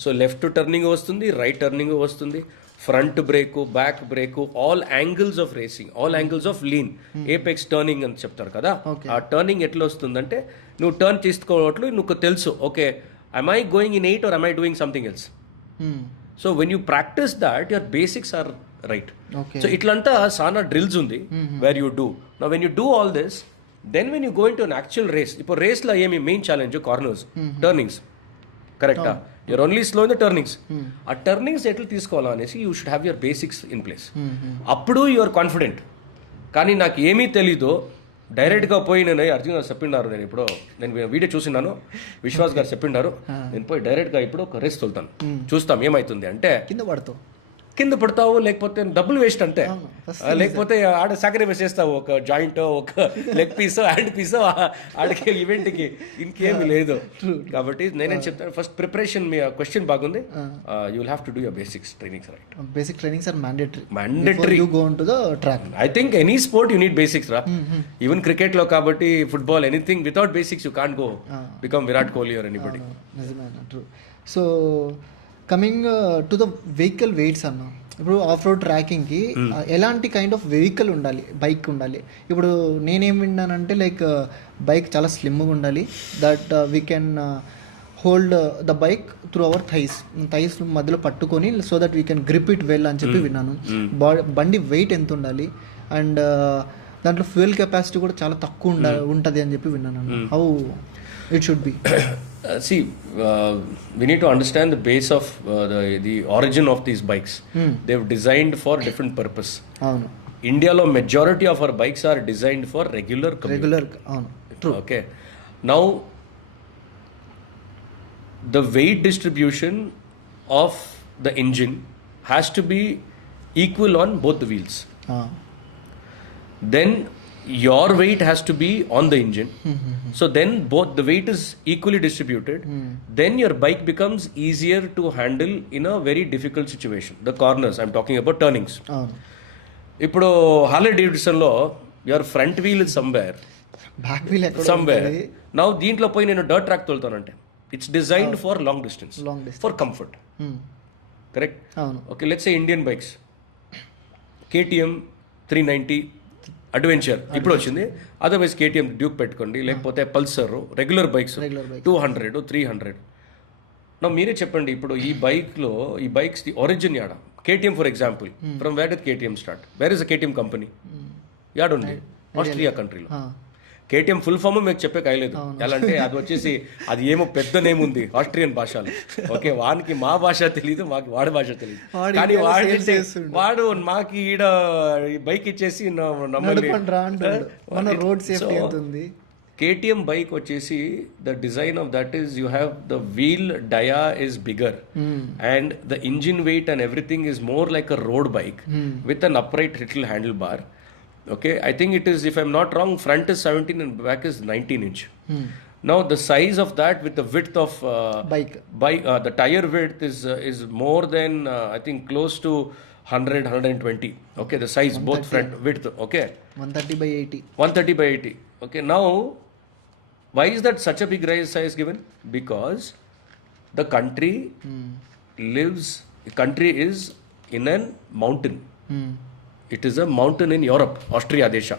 So left turning వస్తుంది, right turning వస్తుంది, front brake, back break, all angles of racing, all angles of lean, apex turning అని చెప్తారు కదా. ఆ టర్నింగ్ ఎట్లా వస్తుందంటే నువ్వు టర్న్ తీసుకోవట్లు నువ్వు తెలుసు, okay am I going in 8 or am I doing something else? So when you practice that, your basics are right. So ఇట్లంతా సానా డ్రిల్స్ ఉంది where you do. Now when you do all this, then when you go into an actual race, ఇప్పుడు రేస్లో ఏమి main challenge corners, turnings, కరెక్టా? You're only slow in the turnings. ఆ turnings ఎట్లా తీసుకోవాలా అనేసి you should have your basics in place. అప్పుడు you're confident. కానీ నాకు ఏమీ తెలీదు, డైరెక్ట్గా పోయి నేను అర్జున్ గారు చెప్పిండారు, నేను వీడియో చూసినాను, విశ్వాస్ గారు చెప్పిండారు, నేను పోయి డైరెక్ట్గా ఇప్పుడు ఒక రేస్ తోలుతాను, చూస్తాం ఏమవుతుంది అంటే కింద పడతావు, లేకపోతే డబ్బులు వేస్ట్ అంతే, లేకపోతే ఆడ సాక్రిఫైస్ చేస్తావు, ఒక జాయింట్, ఒక లెగ్ పీస్, హ్యాండ్ పీస్ ఆడికి ఈవెంట్కి, ఇంకేమీ లేదు. కాబట్టి నేనేం చెప్తాను, ఫస్ట్ ప్రిపరేషన్. మీ క్వశ్చన్ బాగుంది. You will have to do your basics trainings, right? Basic trainings are mandatory you go into the track. I think any sport you need basics, ra. Even cricket lo kabatti, football, anything without basics you can't go become Virat Kohli or anybody. True. So coming to the vehicle weights అన్న, ఇప్పుడు of road ట్రాకింగ్కి ఎలాంటి kind of vehicle ఉండాలి, బైక్ ఉండాలి? ఇప్పుడు నేనేం విన్నానంటే like bike చాలా స్లిమ్గా ఉండాలి, that we can hold the bike through our thighs మధ్యలో పట్టుకొని, so that we can grip it well అని చెప్పి విన్నాను. బండి వెయిట్ ఎంత ఉండాలి, అండ్ దాంట్లో ఫ్యూయల్ కెపాసిటీ కూడా చాలా తక్కువ ఉంటుంది అని చెప్పి విన్నాను. How it should be? See, we need to understand the base of the origin of these bikes. They've designed for different purpose. అవును India majority of our bikes are designed for regular commute. అవును true. Okay. Now, the weight distribution of the engine has to be equal on both the wheels. Then your weight has to be on the engine. So then both the weight is equally distributed. Then your bike becomes easier to handle in a very difficult situation. The corners, I'm talking about turnings. అవును ఇప్పుడు Harley డేవిడ్సన్లో your front wheel is somewhere back wheel ఎక్కడ somewhere now దీంట్లో పోయి నేను dirt track తోలుతానంటే it's designed for long distance for comfort correct. అవును okay let's a Indian bikes KTM 390 adventure ఇప్పుడు వచ్చింది. అదర్వైజ్ KTM డ్యూక్ పెట్టుకోండి, లేకపోతే పల్సర్ రెగ్యులర్ బైక్స్ 200 300. నా మీరే చెప్పండి ఇప్పుడు ఈ బైక్స్ ది ఒరిజిన్ యాడ? KTM for example, from where did KTM start? Where is a KTM company? యాడుంది? ఆస్ట్రియా కంట్రీలో. KTM ఫుల్ ఫామ్ మీకు చెప్పే కాయలేదు. ఎలా అంటే అది వచ్చేసి అది ఏమో పెద్ద నేమ్ ఉంది ఆస్ట్రియన్ భాషలో. ఓకే వానికి మా భాష తెలియదు, మాకు వాడి భాష తెలియదు. కానీ వాడు మాకు ఈడ బైక్ ఇచ్చేసి KTM బైక్ వచ్చేసి the design of that is you have the wheel dia is bigger and the engine weight and everything is more like a road bike with an upright little handlebar. Okay, I think it is, if I'm not wrong, front is 17 and back is 19 inch. Now the size of that with the width of bike, the tire width is more than I think close to 120. Okay, the size both front width. Okay, 130 by 80. 130 by 80. Okay, now why is that such a big size given? Because the country is in a mountain. It is a mountain in Europe, Austria Desha.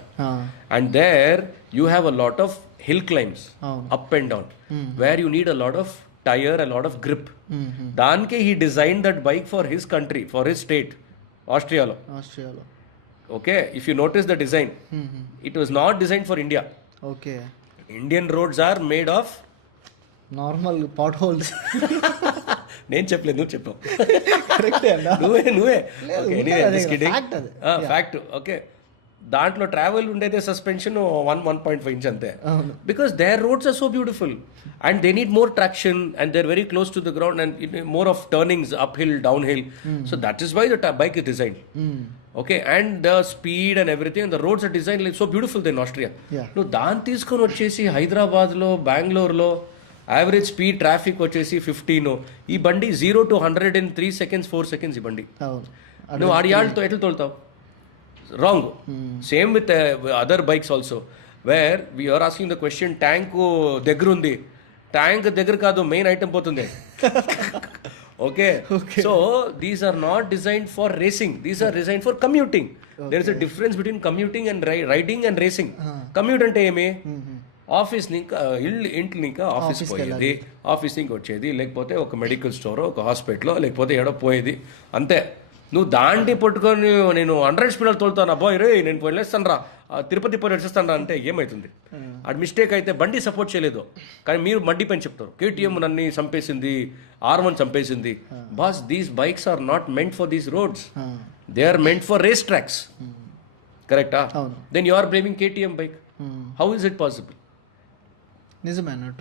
And there you have a lot of hill climbs, up and down, where you need a lot of tire, a lot of grip. Danke he designed that bike for his country, for his state, Austria. Okay, if you notice the design, it was not designed for India. Okay. Indian roads are made of normal potholes. నేను చెప్పలేదు, నువ్వు చెప్పావు. కరెక్టే అన్న, నువ్వే fact. Okay దాంట్లో travel ఉండేదే suspension 1.5 inch అంతే. Because their roads are so beautiful and they need more traction and they are very close to the ground and more of turnings uphill downhill. So that is why the bike is designed. Okay, and the speed and everything, and the roads are designed like so beautiful than Austria. నువ్వు దాన్ని తీసుకొని వచ్చేసి హైదరాబాద్లో బెంగళూరులో average speed traffic వచ్చేసి 15. ఈ బండి 0 to 100 in 3 seconds 4 seconds. ఈ బండి నువ్వు ఆడియాళ్ళతో ఎట్లా తోలుతావు? Wrong. Same with other bikes also where we are asking the question tank దగ్గర ఉంది, ట్యాంక్ దగ్గర కాదు మెయిన్ ఐటమ్ పోతుంది. Okay. So these are not designed for racing. These are designed for commuting. There is a difference between commuting and riding and racing. Commute అంటే ఏమి? ఆఫీస్ ఇంకా ఇంట్లో ఇంకా ఆఫీస్ పోయేది, ఆఫీస్ నుంచి వచ్చేది, లేకపోతే ఒక మెడికల్ స్టోర్, ఒక హాస్పిటల్, లేకపోతే ఏడో పోయేది అంతే. నువ్వు దాంటి పట్టుకొని నేను 100 స్పీడ్ తోలుతాను అబ్బాయి రే నేను పోలేస్తాను రా తిరుపతి పోయి వచ్చేస్తాను రా అంటే ఏమవుతుంది? అది మిస్టేక్ అయితే బండి సపోర్ట్ చేయలేదు. కానీ మీరు బండి పని చెప్తారు KTM నన్ను చంపేసింది, R1 చంపేసింది. Boss these bikes are not meant for these roads, they are meant for race tracks. కరెక్టా? Then you are blaming KTM bike. How is it possible?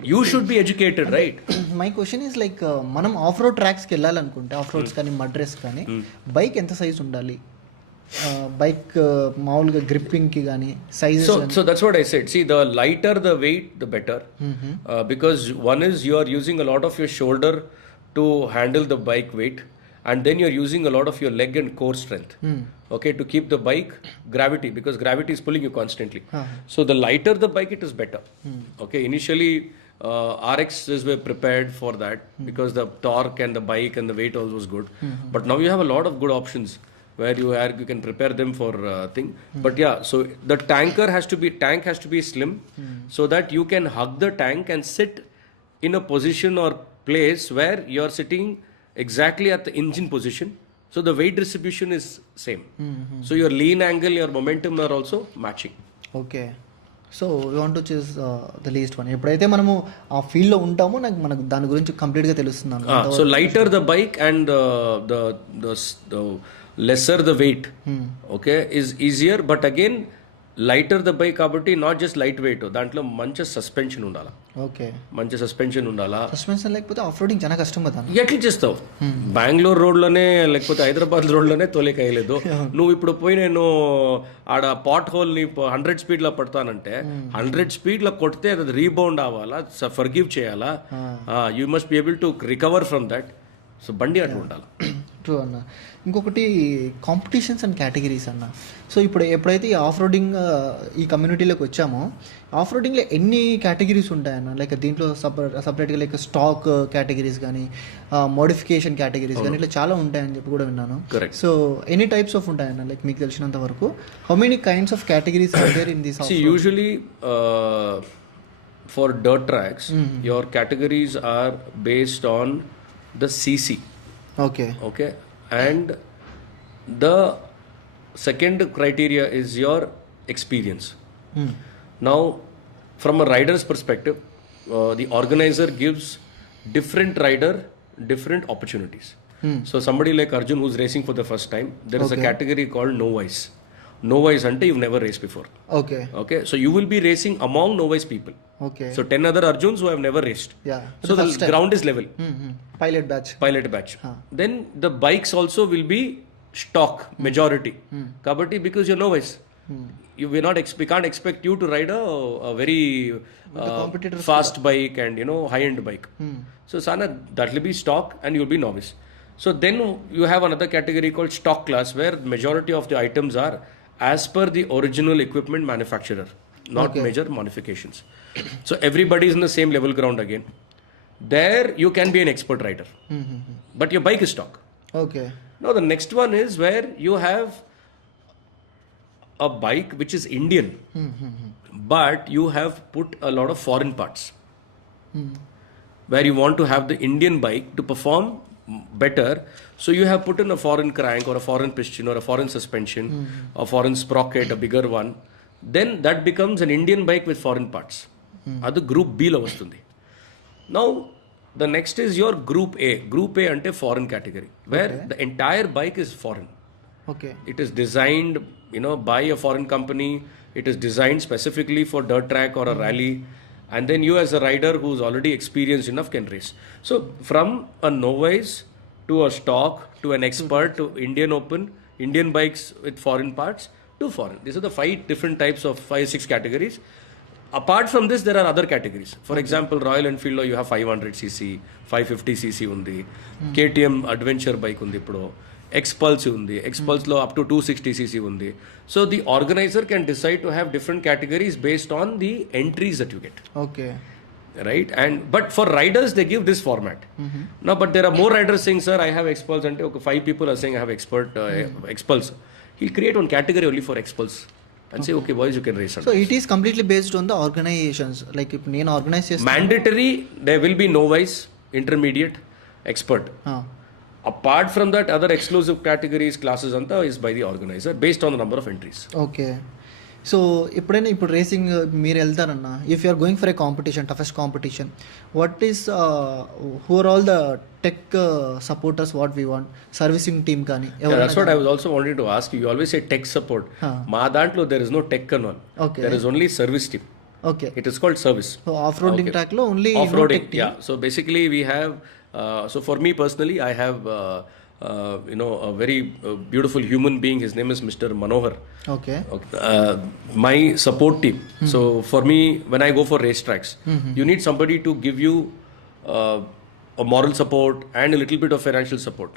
You should be educated, right? My question is like మనం off road ట్రాక్స్కి వెళ్ళాలనుకుంటే, off roads కానీ mud race కానీ, bike ఎంత size ఉండాలి? Bike మామూలుగా గ్రిప్పింగ్కి కానీ size. So that's what I said. See the lighter the weight the better, because one is you are using a lot of your shoulder to handle the bike weight and then you're using a lot of your leg and core strength, okay, to keep the bike gravity, because gravity is pulling you constantly. So the lighter the bike, it is better. Okay, initially RXs were prepared for that because the torque and the bike and the weight also was good. But now you have a lot of good options where you can prepare them for thing. But yeah, so the tank has to be slim, so that you can hug the tank and sit in a position or place where you're sitting exactly at the engine position, so the weight distribution is same. So your lean angle, your momentum are also matching. Okay, so we want to choose the least one. ఎప్పుడైతే మనము ఆ ఫీల్డ్లో ఉంటామో మనకు దాని గురించి కంప్లీట్గా తెలుస్తుంది అన్నమాట. So lighter the bike and the lesser the weight okay is easier, but again lighter the bike కాబట్టి నాట్ జస్ట్ లైట్ వెయిట్, దాంట్లో మంచి సస్పెన్షన్ ఉండాలా. ఓకే, మంచి సస్పెన్షన్ ఉండాలా. సస్పెన్షన్ లేకపోతే ఆఫ్ రోడింగ్ చాలా కష్టం కదా. ఎట్లా చేస్తావు? బెంగళూరు రోడ్లోనే లేకపోతే హైదరాబాద్ రోడ్లోనే తోలేకాయలేదు. నువ్వు ఇప్పుడు పోయి నేను ఆడ పాట్ హోల్ని 100 స్పీడ్లో పడతానంటే 100 స్పీడ్లో కొడితే అది రీబౌండ్ అవ్వాలా, ఫర్గివ్ చేయాలా, you must be able to recover from that. So బండి అట్లా ఉండాలి. ట్రూ అన్న. ఇంకొకటి కాంపిటీషన్స్ అండ్ కేటగిరీస్ అన్న. సో ఎప్పుడైతే ఈ ఆఫ్ రోడింగ్ ఈ కమ్యూనిటీలోకి వచ్చామో, ఆఫ్ రోడింగ్లో ఎన్ని కేటగిరీస్ ఉంటాయన్న? లైక్ దీంట్లో సపరేట్గా లైక్ స్టాక్ కేటగిరీస్ కానీ మోడిఫికేషన్ కేటగిరీస్ కానీ ఇట్లా చాలా ఉంటాయని చెప్పి కూడా విన్నాను. సో ఎనీ టైప్స్ ఆఫ్ ఉంటాయన్న లైక్ మీకు తెలిసినంత వరకు? How many kinds of categories are there in this? Usually for dirt tracks your categories are based on the CC. Okay, and the second criteria is your experience. Now from a rider's perspective, the organizer gives different rider different opportunities. So somebody like Arjun who's racing for the first time, there is a category called novice. Novice ante you've never raced before. Okay, so you will be racing among novice people. Okay, so 10 other Arjuns who have never raced. So the ground is level. Pilot batch. Then the bikes also will be stock majority. Kabatti, because you're novice, we can't expect you to ride a very fast bike and high end bike. So sana that will be stock and you'll be novice. So then you have another category called stock class, where majority of the items are as per the original equipment manufacturer, not major modifications. So everybody is in the same level ground again. There you can be an expert rider, but your bike is stock. Okay. Now the next one is where you have a bike which is Indian, but you have put a lot of foreign parts, where you want to have the Indian bike to perform better. So you have put in a foreign crank or a foreign piston or a foreign suspension, a foreign sprocket, a bigger one. Then that becomes an Indian bike with foreign parts. Adu group B lo vastundi. Now the next is your group A. Group A ante foreign category, where the entire bike is foreign. Okay. It is designed by a foreign company. It is designed specifically for dirt track or a rally. And then you as a rider who's already experienced enough can race. So from a novice to a stock to an expert to Indian Open, Indian bikes with foreign parts to foreign. These are the 5 different types of 5-6 categories. Apart from this, there are other categories. For example, Royal Enfield lo you have 500cc, 550cc undi, KTM adventure bike undi ippudu, Xpulse undi, Xpulse lo up to 260cc undi. So the organizer can decide to have different categories based on the entries that you get. Okay. Right? But for riders they give this format. Now but there are more riders saying, sir, I have Xpulse, and okay, 5 people are saying I have Xpulse. He'll create one category only for Xpulse and say, okay, boys, you can race. So it is completely based on the organizations. Like if నేను ఆర్గనైజ్ చేస్తే mandatory, there will be novice, intermediate, expert. Apart from that, other exclusive categories, classes anta is by the organizer based on the number of entries. Okay. So ఎప్పుడైనా ఇప్పుడు racing మీరు వెళ్తారన్న, if you are going for a competition, toughest competition, what is who are all the tech supporters what we want? Servicing team కానీ? That's what I was also wanting to ask you. You always say tech support. మా దాంట్లో there is no tech and all. Okay. There is only service team. Okay. It is called service. So off-roading track lo only off-roading, yeah. So basically we have so for me personally, I have a very beautiful human being. His name is Mr. Manohar. Okay. My support team. So for me, when I go for racetracks, you need somebody to give you a moral support and a little bit of financial support.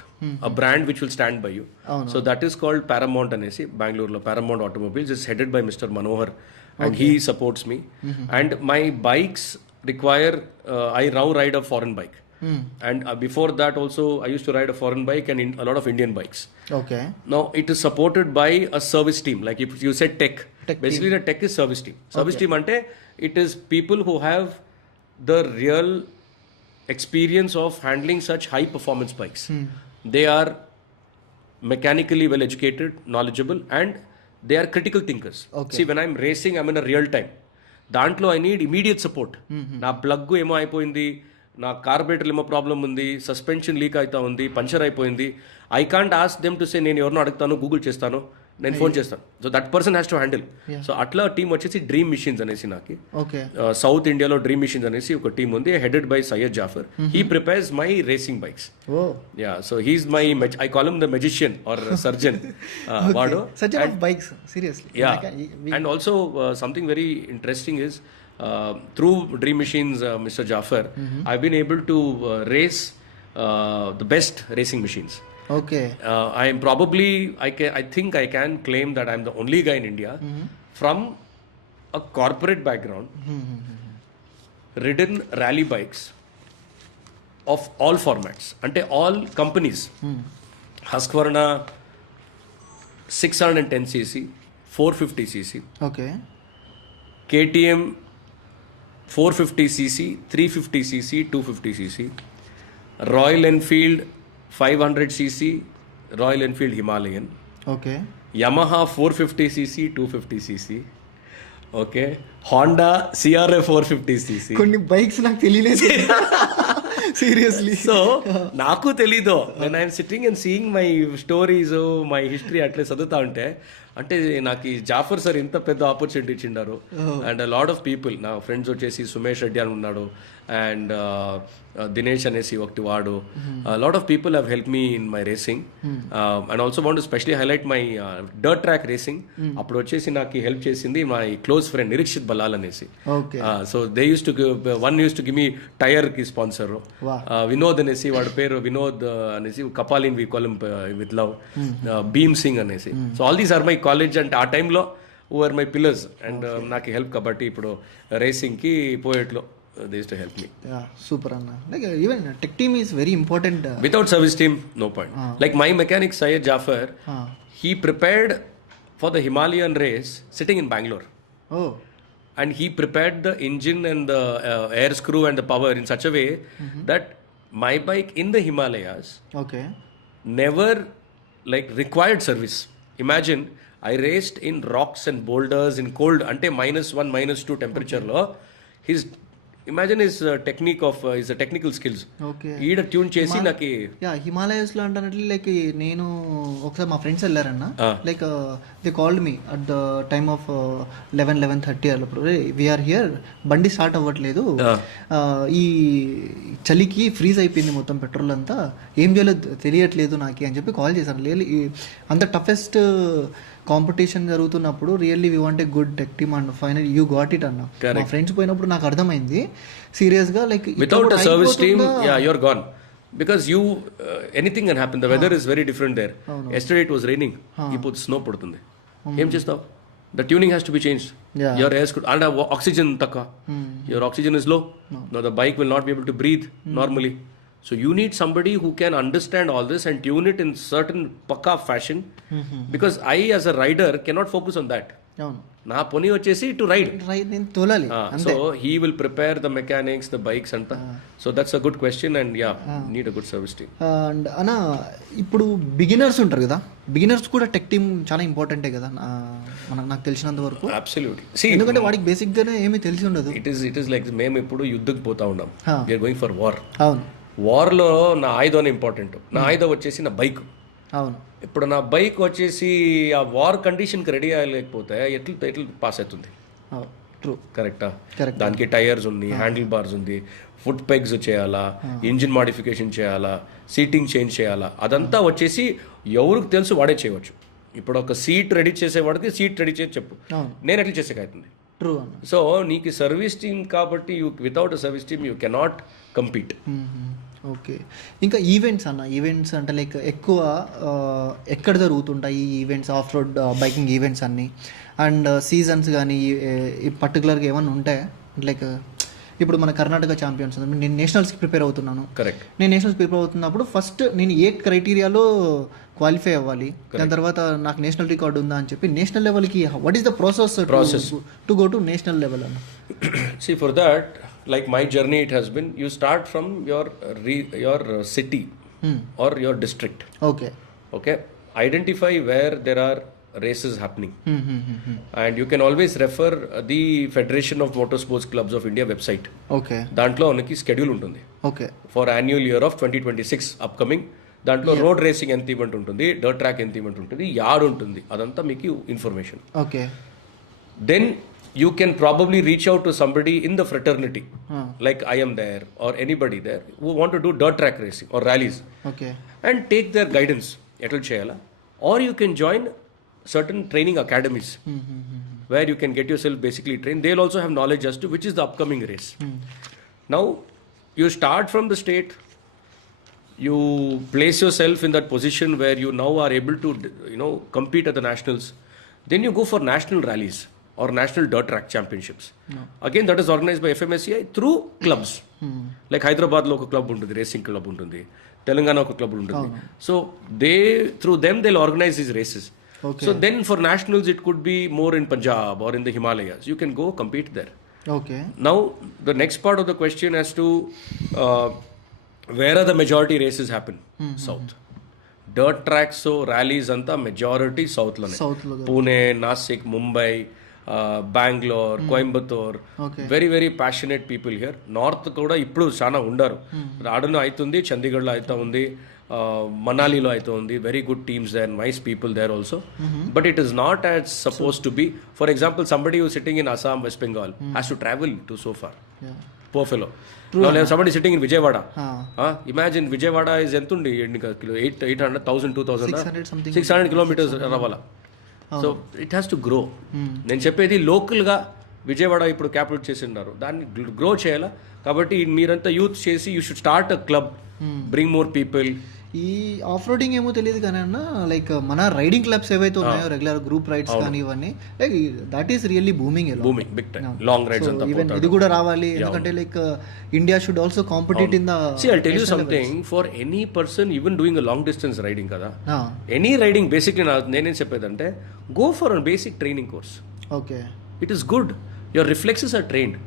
A brand which will stand by you. So that is called Paramount Anesi, Bangalore lo Paramount Automobiles is headed by Mr. Manohar, and he supports me. And my bikes require I now ride a foreign bike. And before that also I used to ride a foreign bike and a lot of Indian bikes. Okay. Now it is supported by a service team. Like if you said tech basically team. The tech is service team. Service team ante it is people who have the real experience of handling such high performance bikes. They are mechanically well educated, knowledgeable, and they are critical thinkers. See, when I'm racing, I'm in a real time. దాంట్లో I need immediate support. నా ప్లగ్ ఏమో అయిపోయింది, నా కార్బొరేటర్ ఏమో ప్రాబ్లం ఉంది, suspension leak అవుతా ఉంది, పంచర్ అయిపోయింది. I can't ask them to say నేను ఎవరినో అడుగుతాను, గూగుల్ చేస్తాను, నేను ఫోన్ చేస్తాను. So that person has to handle. So అట్లా టీం వచ్చేసి డ్రీమ్ మిషన్స్ అనేసి నాకు సౌత్ ఇండియాలో డ్రీమ్ మిషన్స్ అనేసి ఒక టీం ఉంది, headed by Syed Jafar. He prepares my racing bikes. Yeah, so he's my I call him the magician or surgeon. వాడు bikes seriously. Yeah, and also something very interesting is through Dream Machines, Mr. Jafar, I've been able to race the best racing machines. Okay. I am probably, I think I can claim that I'm the only guy in India from a corporate background, ridden rally bikes of all formats, ante all companies. Husqvarna 610cc, 450cc. Okay. KTM 450cc, 350cc, 250cc. Royal Enfield 500cc, Royal Enfield Himalayan. Okay. Yamaha 450cc, 250cc. Okay. Honda CRF 450cc. కొన్ని బైక్స్ నాకు తెలియలేదు seriously. So నాకు తెలీదు. When I'm sitting and seeing my stories, my history అట్లే చదువుతా ఉంటే, అంటే నాకు ఈ జాఫర్ సార్ ఇంత పెద్ద ఆపర్చునిటీ ఇచ్చిండారు. అండ్ లాట్ ఆఫ్ పీపుల్, నా ఫ్రెండ్స్ వచ్చేసి సుమేష్ రెడ్డి అని ఉన్నాడు, అండ్ దినేష్ అనేసి ఒకటి వాడు. Lot of people have help me in my racing. And also want specially highlight my dirt track racing. అప్పుడు వచ్చేసి నాకు హెల్ప్ చేసింది my close friend Nirikshit Balal అనేసి. So they use to one use to give me tyre కి sponsor. Vinod అనేసి, వాడి పేరు వినోద్ అనేసి, కపాలిన్ we call him with love. Bhim Singh అనేసి. So all these are my college and ఆ టైంలో ఓవర్ మై పిల్లర్స్. అండ్ నాకు హెల్ప్ కాబట్టి ఇప్పుడు రేసింగ్కి పోయేట్లో they used to help me. Yeah, super Anna. Like even tech team is very important. Without service team, no point. Like my mechanic Syed Jafar, he prepared for the Himalayan race sitting in Bangalore. Oh. And he prepared the engine and the air screw and the power in such a way that my bike in the Himalayas never like required service. Imagine I raced in rocks and boulders in cold ante -1 -2 temperature lo. His imagine his technique of his technical skills. ఈడ tune చేసి నాకు హిమాలయస్ లో అంటానంటే like నేను ఒకసారి మా friends వెళ్ళారన్న, like they called me at the time of 11:30 అప్పుడు, వీఆర్ హియర్, బండి స్టార్ట్ అవ్వట్లేదు, ఈ చలికి ఫ్రీజ్ అయిపోయింది మొత్తం పెట్రోల్ అంతా, ఏం చేయలేదు తెలియట్లేదు నాకు అని చెప్పి కాల్ చేశాను. అంత టఫెస్ట్ కాంపిటీషన్ జరుగుతున్నప్పుడు really we want a good tech team and final you got it అన్న. మా ఫ్రెండ్స్ పోయినప్పుడు నాకు అర్థమైంది సీరియస్ గా, like without a service team you're gone. Because you anything can happen. The weather is very different there. Yesterday it was raining. ఇప్పుడు snow పడుతుంది. ఏం చేస్తావు? The tuning has to be changed. Your air could and oxygen takka. Your oxygen is low. Now the bike will not be able to breathe normally. So you need somebody who can understand all this and tune it in certain pakka fashion. Because I as a rider cannot focus on that. నా పని వచ్చేసి to ride, తోలాలి. So he will prepare the mechanics, the bikes అంతా. So that's a good question and yeah, need a good service team. And అన్న ఇప్పుడు బిగినర్స్ ఉంటారు కదా, బిగినర్స్ కూడా టెక్ టీమ్ చాలా ఇంపార్టెంటే కదా నాకు తెలిసినంత వరకు. అబ్సల్యూట్లీ. ఎందుకంటే వాడికి బేసిక్ గానే ఏమీ తెలిసి ఉండదు. ఇట్ ఈస్ లైక్ మేము ఇప్పుడు యుద్ధకు పోతా ఉన్నాం, వీఆర్ గోయింగ్ ఫర్ వార్. అవును. వార్లో నా ఆయుధం ఇంపార్టెంట్. నా ఆయుధం వచ్చేసి నా బైక్. అవును. ఇప్పుడు నా బైక్ వచ్చేసి ఆ వార్ కండిషన్కి రెడీ అయ్యలేకపోతే ఎట్లా పాస్ అవుతుంది? కరెక్టా? దానికి టైర్స్ ఉంది, హ్యాండిల్ బార్స్ ఉంది, ఫుట్ పెగ్స్ చేయాలా, ఇంజిన్ మాడిఫికేషన్ చేయాలా, సీటింగ్ చేంజ్ చేయాలా, అదంతా వచ్చేసి ఎవరికి తెలుసు వాడే చేయవచ్చు. ఇప్పుడు ఒక సీట్ రెడీ చేసేవాడికి సీట్ రెడీ చేసి చెప్పు, నేను ఎట్లా చేసేకవుతుంది? సో నీకు సర్వీస్ టీమ్ కాబట్టి without a service team you cannot compete. Okay. ఇంకా ఈవెంట్స్ అన్న, ఈవెంట్స్ అంటే లైక్ ఎక్కువ ఎక్కడ జరుగుతుంటాయి ఈ events, of road biking events అన్నీ, అండ్ సీజన్స్ కానీ పర్టికులర్గా ఏమన్నా ఉంటాయా? లైక్ ఇప్పుడు మన కర్ణాటక ఛాంపియన్స్, నేను నేషనల్స్కి ప్రిపేర్ అవుతున్నాను. కరెక్ట్. నేను నేషనల్స్ ప్రిపేర్ అవుతున్నప్పుడు ఫస్ట్ నేను ఏ క్రైటీరియాలో క్వాలిఫై అవ్వాలి, దాని తర్వాత నాకు నేషనల్ రికార్డు ఉందా అని చెప్పి నేషనల్ లెవెల్కి what is the process to go to national level అన్న? See, for that, like my journey, it has been, you start from your city or your district. Okay. Identify where there are races happening. And you can always refer the Federation of Motorsports Clubs of India website. Okay దాంట్లో మనకి schedule ఉంటుంది okay for annual year of 2026 upcoming. దాంట్లో road racing ఎంత event ఉంటుంది, dirt track ఎంత event ఉంటుంది, yard ఉంటుంది, అదంతా మీకు information. Okay then you can probably reach out to somebody in the fraternity, like I am there or anybody there who want to do dirt track racing or rallies, okay and take their guidance etal cheyala. Or you can join certain training academies where you can get yourself basically trained. They'll also have knowledge as to which is the upcoming race. Now you start from the state, you place yourself in that position where you now are able to compete at the nationals. Then you go for national rallies or national dirt track championships. Again, that is organized by FMSCI through clubs. Like Hyderabad lo oka club untundi, racing club untundi, Telangana oka club untundi. So through them they'll organize these races. Okay. So then for nationals it could be more in Punjab or in the Himalayas. You can go compete there. Okay Now the next part of the question as to where are the majority races happen? South. Dirt tracks, so rallies anta majority south lone. South lo Pune, Nasik, Mumbai, Bangalore, Coimbatore. Okay. Very very passionate people here. North kuda ippudu చాలా ఉండారు. రాడను అవుతుంది, చండీగఢ్లో అయితే ఉంది, మనాలిలో అయితే ఉంది. Very good teams there, nice people there also. But it is not as suppose to be. For example somebody who sitting in Assam, West Bengal has to travel to so far. Poor fellow. Now somebody sitting in Vijayawada. Imagine Vijayawada is entundi 800, 1000, 2000, 600 kilometers ravala. So it has to grow. నేను చెప్పేది లోకల్గా విజయవాడ ఇప్పుడు క్యాపిటల్ చేసిన్నారు, దాన్ని గ్రో చేయాలా. కాబట్టి మీరంతా యూత్ చేసి you should start a club, bring more people. ఈ ఆఫ్ రోడింగ్ ఏమో తెలియదు కానీ అన్న, లైక్ మన రైడింగ్ క్లబ్స్ ఏవైతే ఉన్నాయో రెగ్యులర్ గ్రూప్ రైడ్స్ కానీ ఇవన్నీ, like that is really booming big time. Long rides అంతా ఈవెన్ ఇది కూడా రావాలి, ఎందుకంటే like India should also compete in the. See, I'll tell you something, for any person even doing a long distance riding కదా, any riding basically నేనేం చెప్పేదంటే go for a basic training course. Okay, it is good, your reflexes are trained.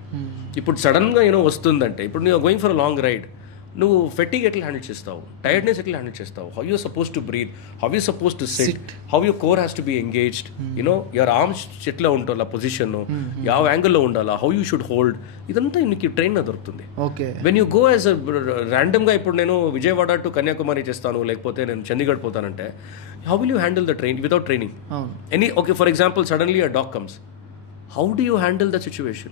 ఇప్పుడు సడన్గా వస్తుందంటే, ఇప్పుడు నువ్వు going for a long ride, నువ్వు fatigue ఎట్లా హ్యాండిల్ చేస్తావు, టైర్డ్నెస్ ఎట్లా హ్యాండిల్ చేస్తావు, how you suppose to breathe, how you suppose to sit, how your core has to be engaged, your arms ఎట్లా ఉండాలా, పొజిషన్ ಯಾವ యాంగిల్లో ఉండాలా, హౌ యూ షుడ్ హోల్డ్, ఇదంతా నీకు ట్రైన్ దొరుకుతుంది. Okay, when you go as ర్యాండమ్గా ఇప్పుడు నేను విజయవాడ టు కన్యాకుమారి చేస్తాను, లేకపోతే నేను చండీగఢ్ పోతానంటే, how will you handle the train without training? Okay, for example suddenly a dog comes, how do you handle the situation?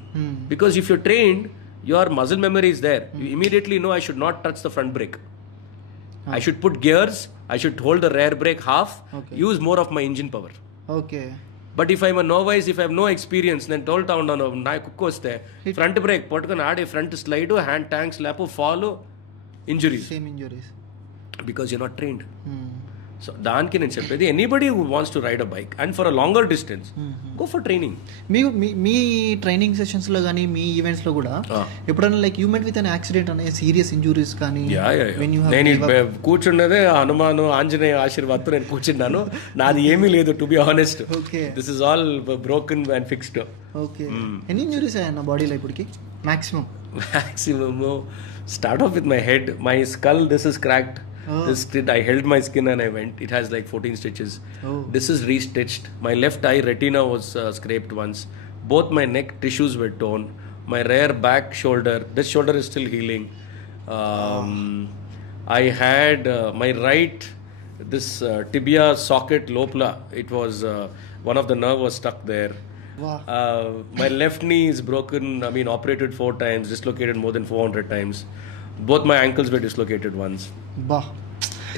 Because if you're trained, your muscle memory is there. You immediately know I should not touch the front brake. I should put gears, I should hold the rear brake half, use more of my engine power. Okay. But if I'm a novice, if I have no experience, then told down on na kukku vaste front brake pottukoni aade front slide, hand tank slap, follow, injuries. Same injuries. Because you're not trained. So దానికి నేను చెప్పేది, anybody who wants to ride a bike and for a longer distance, go for training. మీ training sessions లో కానీ మీ events లో కూడా ఎప్పుడైనా like you met with an accident అనే సీరియస్ ఇంజురీస్ కానీ? నేను కూర్చున్నదే హనుమాను ఆంజనేయ ఆశీర్వాద్తో నేను కూర్చున్నాను. నాది ఏమీ లేదు, to be honest. This is all broken and fixed. Okay, ఎన్ని ఇంజురీస్ అయ్యా బాడీలో ఇప్పటికి maximum? Start of with my head, my skull, this is cracked. I held my skin and I went. It has like 14 stitches. This is restitched. My left eye retina was scraped once. Both my neck tissues were torn. My rear back shoulder, this shoulder is still healing. I had my right, this tibia socket lobula, it was one of the nerve was stuck there. Wow. My left knee is broken. I mean, operated 4 times, dislocated more than 400 times. Both my ankles were dislocated once. Bah.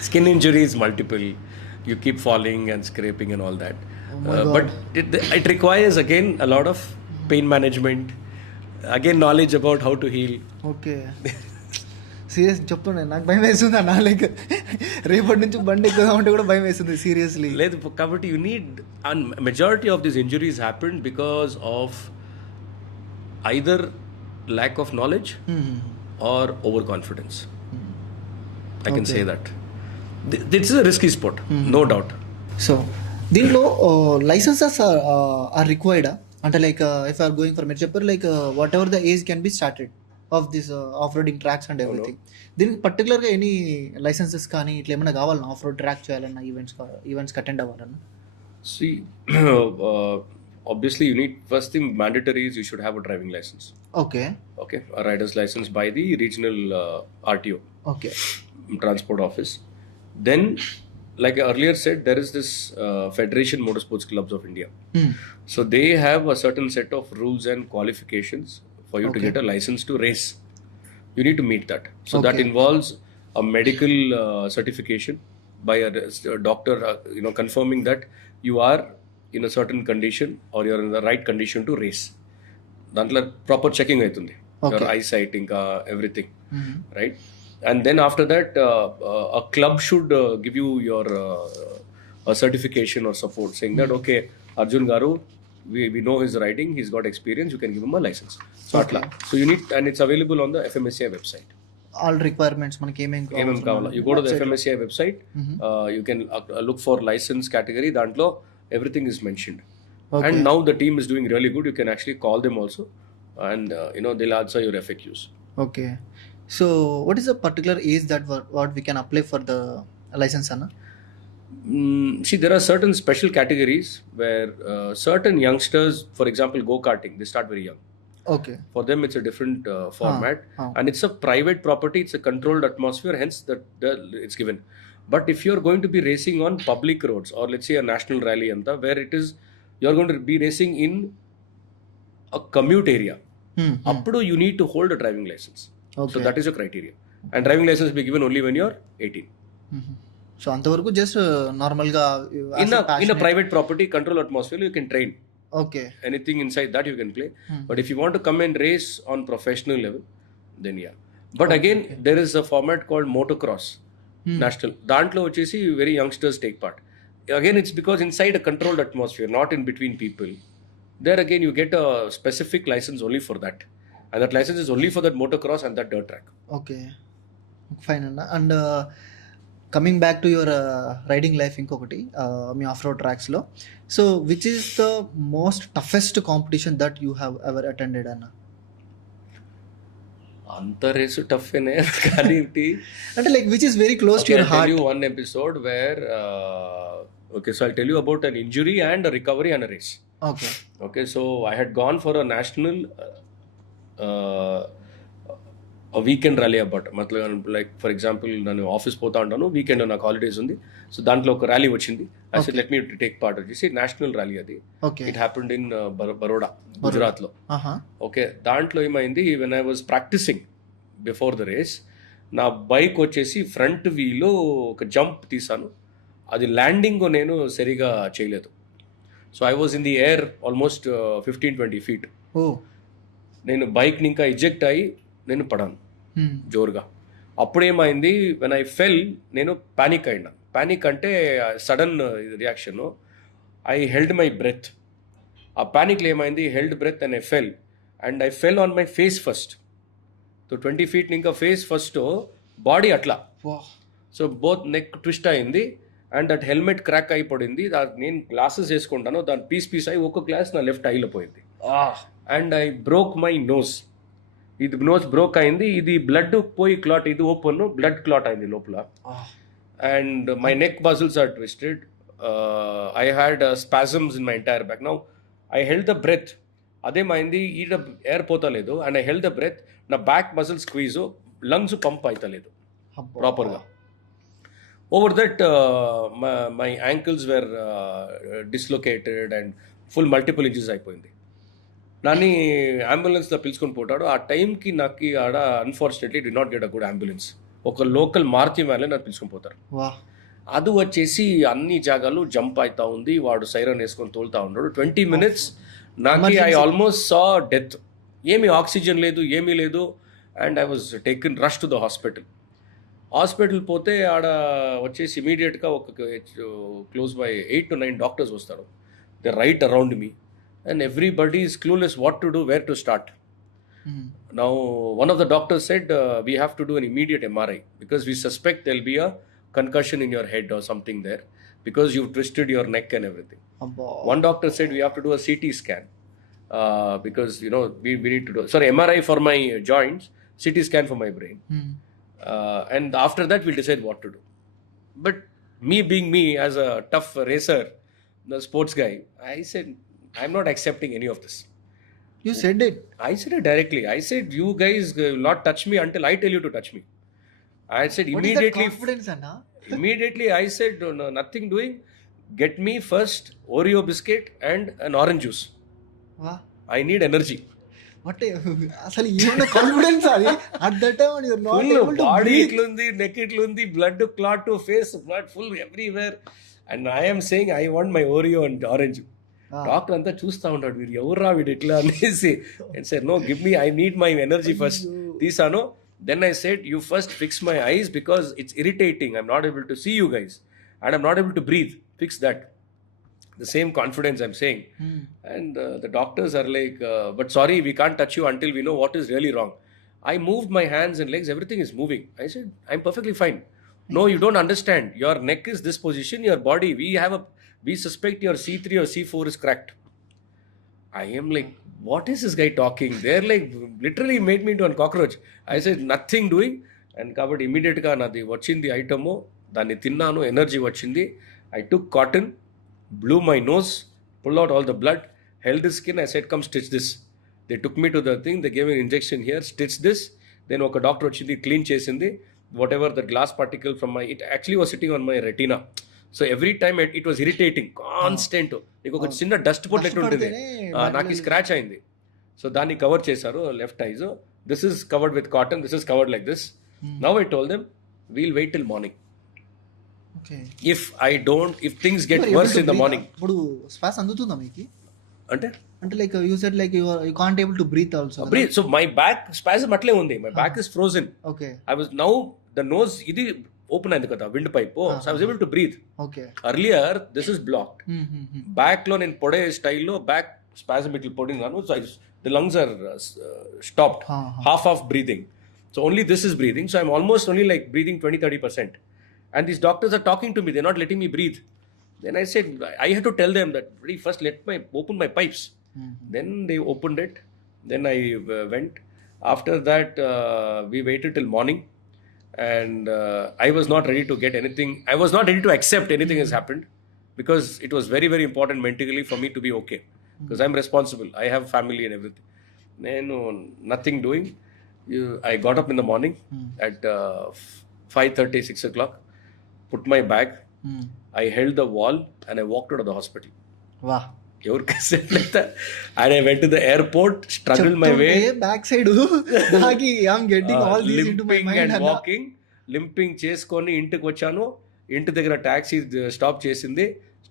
Skin injuries multiple. You keep falling and scraping and all that. But it requires again a lot of pain management. Again, knowledge about how to heal. Okay. Serious చెప్తుండే, నాకు భయం వేస్తుంది అన్న. లైక్ రేపటి నుంచి బండి ఎక్కువ ఉంటే కూడా భయం వేస్తుంది సీరియస్లీ. లేదు కాబట్టి you need, and majority of these injuries happened because of either lack of knowledge or overconfidence. I can say that. This is a risky sport, no doubt. So, దీంట్లో licenses are required. అంటే like if you are going for మీరు చెప్పారు like what ever the age can be started off this of roading tracks and everything. దీనికి పర్టికులర్గా any licences కానీ ఇట్లా ఏమైనా కావాలన్నా ఆఫ్ రోడ్ ట్రాక్ చేయాలన్నా, ఈవెంట్స్కి అటెండ్ అవ్వాలన్నా? See, obviously, you need first thing mandatory is you should have a driving license. Okay. Okay, a rider's license by the regional RTO, Okay. transport office. Then, like I earlier said, there is this Federation Motorsports Clubs of India. So they have a certain set of rules and qualifications for you to Okay. get a license to race. You need to meet that. So that Okay. involves a medical certification by a doctor, confirming that you are in a certain condition or you're in the right condition to race. దాంట్లో proper checking అవుతుంది, your eyesight ఇంకా everything, right? And then after that a club should give you your a certification or support saying that okay, Arjun garu, we know his riding, he's got experience, you can give him a license. So atla, so you need, and it's available on the FMSCI website. All requirements మనకి ఏమేం కావాలా, you go to the FMSCI website, you can look for license category, దాంట్లో everything is mentioned. And now the team is doing really good. You can actually call them also, and they'll answer your FAQs. Okay. So what is the particular age that what we can apply for the license, Anna? See, there are certain special categories where certain youngsters, for example, go-karting, they start very young. Okay. For them, it's a different format, and it's a private property. It's a controlled atmosphere, hence that it's given. But if you're going to be racing on public roads, or let's say a national rally, where it is, you're going to be racing in a commute area, appudu you need to hold a driving license. Okay. So that is your criteria, and driving license will be given only when you're 18. So అంతవరకు just normal గా in a private property, controlled atmosphere, you can train. Okay. Anything inside that you can play. But if you want to come and race on professional level, then yeah. But again, there is a format called motocross national. Dantlo vachesi very youngsters take part. Again, it's because inside a controlled atmosphere, not in between people. There again, you get a specific license only for that, and that license is only for that motocross and that dirt track. Okay, fine, Anna. And coming back to your riding life, inkokati మీ off road tracks లో, so which is the most toughest competition that you have ever attended, అన్న? అంత race tough కానీ అంటే like which is very close to your heart. I'll tell you one episode where okay, so I'll tell you about an injury and a recovery and a race. Okay, so I had gone for a national a weekend rally about, like for example, నేను ఆఫీస్ పోతా ఉంటాను, వీకెండ్ నాకు హాలిడేస్ ఉంది, సో దాంట్లో ఒక rally వచ్చింది. I said let me take part వచ్చేసి national rally అది. It happened in Baroda, Gujarat లో. ఓకే, దాంట్లో ఏమైంది, when I was practising before the race, నా బైక్ వచ్చేసి ఫ్రంట్ వీలో ఒక జంప్ తీసాను, అది ల్యాండింగ్ నేను సరిగా చేయలేదు. So I was in the air almost 15-20 feet. నేను బైక్ని ఇంకా ఇజెక్ట్ అయ్యి నేను పడాను జోరుగా. అప్పుడేమైంది, వెన్ ఐ ఫెల్, నేను ప్యానిక్ అయినా. ప్యానిక్ అంటే sudden reaction. I held my breath. ఆ ప్యానిక్లో ఏమైంది, held breath and I fell on my face first. So 20 feet ఇంకా ఫేస్ ఫస్ట్, బాడీ అట్లా. సో బోత్ నెక్ ట్విస్ట్ అయింది అండ్ దట్ హెల్మెట్ క్రాక్ అయిపోయింది. నేను గ్లాసెస్ వేసుకుంటాను, దాని పీస్ అయి ఒక గ్లాస్ నా లెఫ్ట్ ఐలో పోయింది. And I broke my nose. ఇది నోస్ బ్రోక్ అయింది, ఇది బ్లడ్ పోయి క్లాట్, ఇది ఓపెన్ బ్లడ్ క్లాట్ అయింది లోపల. And my neck muscles are twisted. I had spasms in my entire back. Now I held the breath. అదేమైంది, ఈడ ఎయిర్ పోతలేదు and I held the breath. నా back muscle squeeze, lungs pump అవుతలేదు ప్రాపర్గా. Over that my ankles were dislocated and full multiple injuries అయిపోయింది. నాని అంబులెన్స్లో పిలుచుకొని పోతాడు. ఆ టైంకి నాకు ఆడ unfortunately did not get a good ambulance. ఒక లోకల్ మారుతి వ్యాన్లో నాకు పిలుచుకొని పోతారు. అది వచ్చేసి అన్ని జాగాలు జంప్ అవుతా ఉంది, వాడు సైరన్ వేసుకొని తోలుతా ఉన్నాడు. 20 minutes నాకు ఐ ఆల్మోస్ట్ సా డెత్. ఏమీ ఆక్సిజన్ లేదు, ఏమీ లేదు. And I was taken rush to the hospital పోతే ఆడ వచ్చేసి ఇమీడియట్గా ఒక క్లోజ్ బై 8 to 9 డాక్టర్స్ వస్తారు. They right around me and everybody is clueless what to do, where to start. Now one of the doctors said we have to do an immediate MRI because we suspect there'll be a concussion in your head or something there because you've twisted your neck and everything. One doctor said we have to do a CT scan because we need to do MRI for my joints, CT scan for my brain. And after that we'll decide what to do. But me being me as a tough racer, the sports guy. I said, I'm not accepting any of this. You said it. I said it directly. I said, you guys will not touch me until I tell you to touch me. I said What is that immediately. confidence, Anna? Immediately I said, no, nothing doing. Get me first Oreo biscuit and an orange juice. Wow. I need energy. What అసలు ఏమన్నా కాన్ఫిడెన్స్ అది at that time and you're not able to body breathe. ఇట్లుంది, neck ఇట్లుంది, blood clot to face, blood full everywhere. And I'm saying I want my Oreo and orange. Doctor అంతా చూస్తూ ఉంటాడు, వీడు ఎవర్రా వీడు ఇట్లా అనేసి. And sir no, give me, I need my energy first. తీసాను. Then I said, you first fix my eyes because it's irritating. I'm not able to see you guys and I'm not able to breathe. Fix that. The same confidence I'm saying. And the doctors are like, but sorry, we can't touch you until we know what is really wrong. I moved my hands and legs, everything is moving. I said, I'm perfectly fine. No, you don't understand. Your neck is this position, your body, we suspect your C3 or C4 is cracked. I am like, what is this guy talking? They're like, literally made me into a cockroach. I said, nothing doing. And kabatti immediate ga nadi vachindi item, danni tinnanu, energy vachindi. I took cotton, blew my nose, pulled out all the blood, held the skin. I said, come stitch this. They took me to the thing, they gave me an injection here, stitch this. Then oka doctor vachindi, clean chesindi. Whatever the glass particle from my, it actually was sitting on my retina. So every time it was irritating, constant. Like oka chinna dust potlettu untindi. Naki scratch ayindi. So dani cover chesaru left eyes. This is covered with cotton, this is covered like this. Now I told them, we'll wait till morning. Okay. If things get worse in the morning. ఇప్పుడు శ్వాస అందుతుందా మీకు? అంటే like you said like you can't able to breathe also. Breathe. So my back spasm అట్లే ఉంది. My back is frozen. Okay. I was now the nose ఇది open అయింది కదా, windpipe. So I was able to breathe. Okay. Earlier this is blocked. Back లో నేను పొడే స్టైల్లో back spasm ఇట్లా పొడినాను. So the lungs are stopped. Half of breathing. So only this is breathing. So I'm almost only like breathing 20-30%. And these doctors are talking to me, they're not letting me breathe. Then I said, I had to tell them that first open my pipes. Then they opened it. Then I went. After that, we waited till morning. And I was not ready to get anything. I was not ready to accept anything has happened. Because it was very, very important mentally for me to be okay. Because I'm responsible. I have family and everything. Then nothing doing. I got up in the morning at 5:30, 6 o'clock. Put my bag, I held the wall and I walked out of the hospital. Wow. And I went to the airport, struggled my way. Back side, I'm getting all these into my mind. And walking, limping చేసుకొని ఇంటికి వచ్చాను. ఇంటి దగ్గర taxi stop చేసింది.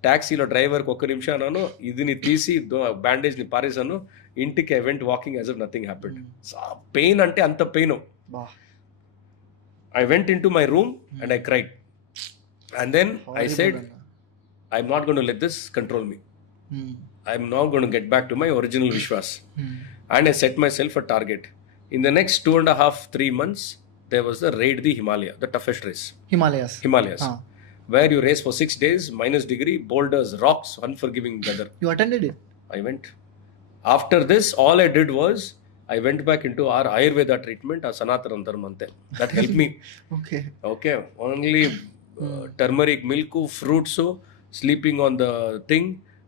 టాక్సీలో డ్రైవర్కి ఒక్క నిమిషం అన్నాను, ఇదిని తీసి బ్యాండేజ్ని పారేసాను. ఇంటికి I went walking as if nothing happened. Pain అంటే అంత pain. I went into my room and I cried. And then I said, I'm not going to let this control me. I'm now going to get back to my original Vishwas. And I set myself a target. In the next 2.5-3 months, there was the Raid the Himalaya, the toughest race. Himalayas. Where you race for 6 days, -degree, boulders, rocks, unforgiving weather. You attended it? I went. After this, all I did was, I went back into our Ayurveda treatment, our Sanatana Dharmante. That helped me. Okay. Only turmeric milk, fruits, sleeping on the thing.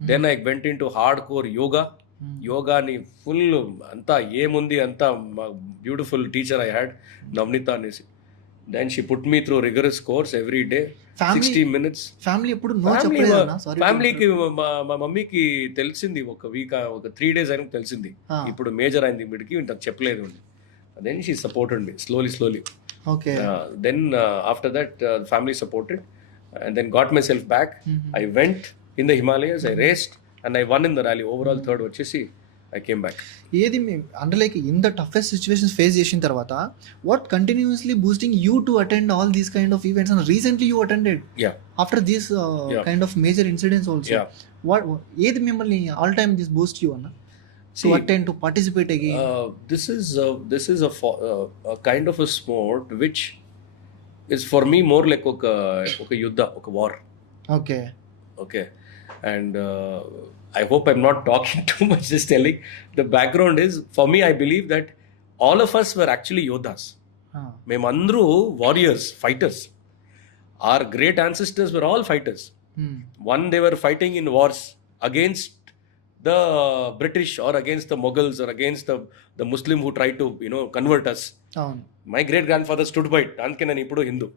Then I went into hardcore yoga. Yoga ni full anta yemundi anta beautiful teacher I had, Navnita anesi. Then she put me through rigorous course every day. 60 minutes. Family ఎప్పుడు నో చెప్పలేదన్నా? సారీ. ఫ్యామిలీకి మా మమ్మీకి తెలిసింది ఒక వీక్, ఒక 3 days అయినా తెలిసింది. ఇప్పుడు మేజర్ అయింది వీడికి, ఇంతకు చెప్పలేదు. Then she supported me slowly. Okay. Then after that, family supported, and then got myself back. I went in the Himalayas, I raced, and I won in the rally. Overall third వచ్చేసి I came back. ఏది అంటే like in the toughest situations face చేసిన తర్వాత what continuously boosting you to attend all these kind of events and recently you attended after these kind of major incidents also. What ఏది మిమ్మల్ని all time this Boost you అన్న to attend, to participate again? This is a kind of a sport which is for me more like oka yuddha, oka war. Okay. And I hope I'm not talking too much, just telling. The background is, for me, I believe that all of us were actually yodhas. Memandru warriors, fighters. Our great ancestors were all fighters. One, they were fighting in wars against the British or against the Mughals or against the Muslim who tried to convert us. My great grandfather stood by it. Anke nanu ippudu Hindu,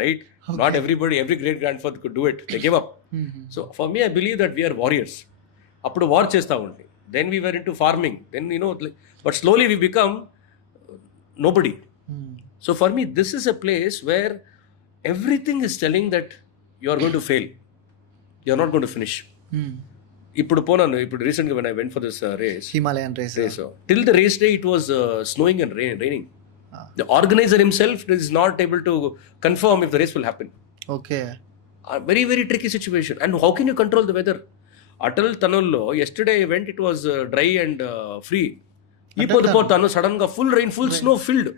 right? Not every great grandfather could do it. They gave up. So for me, I believe that we are warriors. Appudu war chesta undi. Then we were into farming. Then but slowly we become nobody. So for me, this is a place where everything is telling that you are going to fail. You are not going to finish. ఇప్పుడు recently when I went for this race, Himalayan race, till the race day it was snowing and raining. The organizer himself is not able to confirm if the race will happen. Okay. A very, very tricky situation. And how can you control the weather? Atal Tanullo, yesterday I went, it was dry and free. Sudden full rain, full snow filled.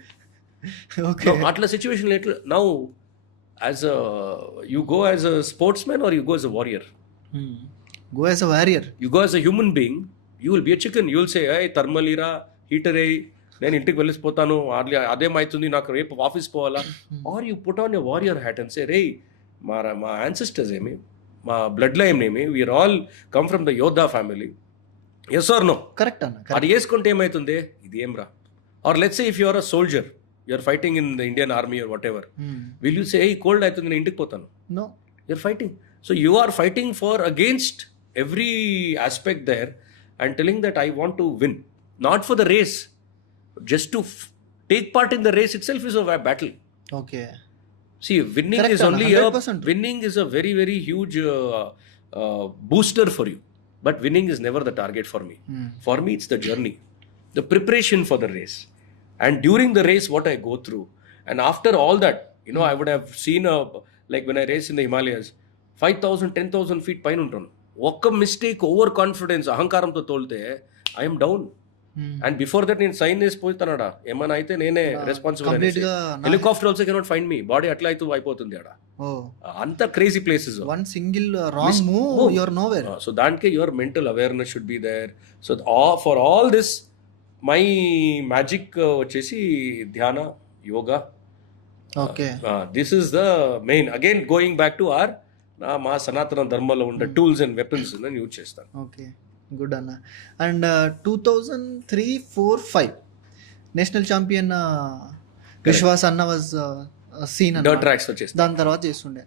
Okay. Now, atla situation later, now you go as a sportsman or you go as a warrior? Go as a warrior. You go as a human being, you will be a chicken. You will say, hey, thermal era, heater నేను ఇంటికి వెళ్ళిపోతాను, అదేమవుతుంది, నాకు రేపు office పోవాలా. Or you put on your warrior hat and say, రే మా ancestors ఏమి, మా బ్లడ్ లైన్ ఏమి, we are all come from the yodha family. Yes or no? Correct అన్న. అది వేసుకుంటే ఏమవుతుంది, ఇది ఏం రా. Or let's say if you are a soldier, you are fighting in the Indian army or whatever, will you say a cold అవుతుంది నేను ఇంటికి పోతాను? No. You are fighting. So you are fighting for against every aspect there and telling that I want to win, not for the race, just to take part in the race itself is a battle. Okay. See, winning Correct, is only 100%. winning is a very, very huge booster for you, but winning is never the target for me. For me, it's the journey, the preparation for the race, and during the race what I go through, and after all that, I would have seen like when I race in the Himalayas, 5,000 10,000 feet పైన ఉంటాను. ఒక్క mistake, over confidence, అహంకారంతో తోలితే I'm down. And before that నేను sign వేసి పోతున్నాడా, ఏమైనా అయితే నేనే responsible. Helicopter also cannot find me, body అట్లా అయితే అయిపోతుంది ఆడ. అంత crazy places. One single wrong move you are nowhere. So దానికే your mental awareness should be there. So for all this my magic వచ్చేసి ధ్యాన, yoga. Okay. This is the main. Again going back to our మా సనాతన ధర్మంలో ఉండే tools and weapons నేను యూజ్ చేస్తాను. Okay, good అన్న. అండ్ 2003-4-5 నేషనల్ ఛాంపియన్ విశ్వాస్ అన్న వాజ్ సీన్ అన్న ట్రాక్స్ వచ్చేసి దాని తర్వాత చేస్తుండే.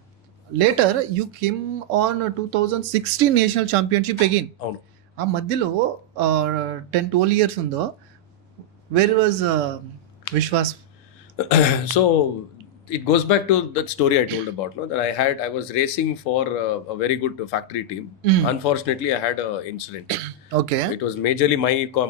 Later you came on 2016 national championship again. అవును. ఆ మధ్యలో 10-12 years ఉందో, where was Vishwas? So it goes back to that story I told about, that I was racing for a very good factory team. Unfortunately, I had an incident. Okay. It was majorly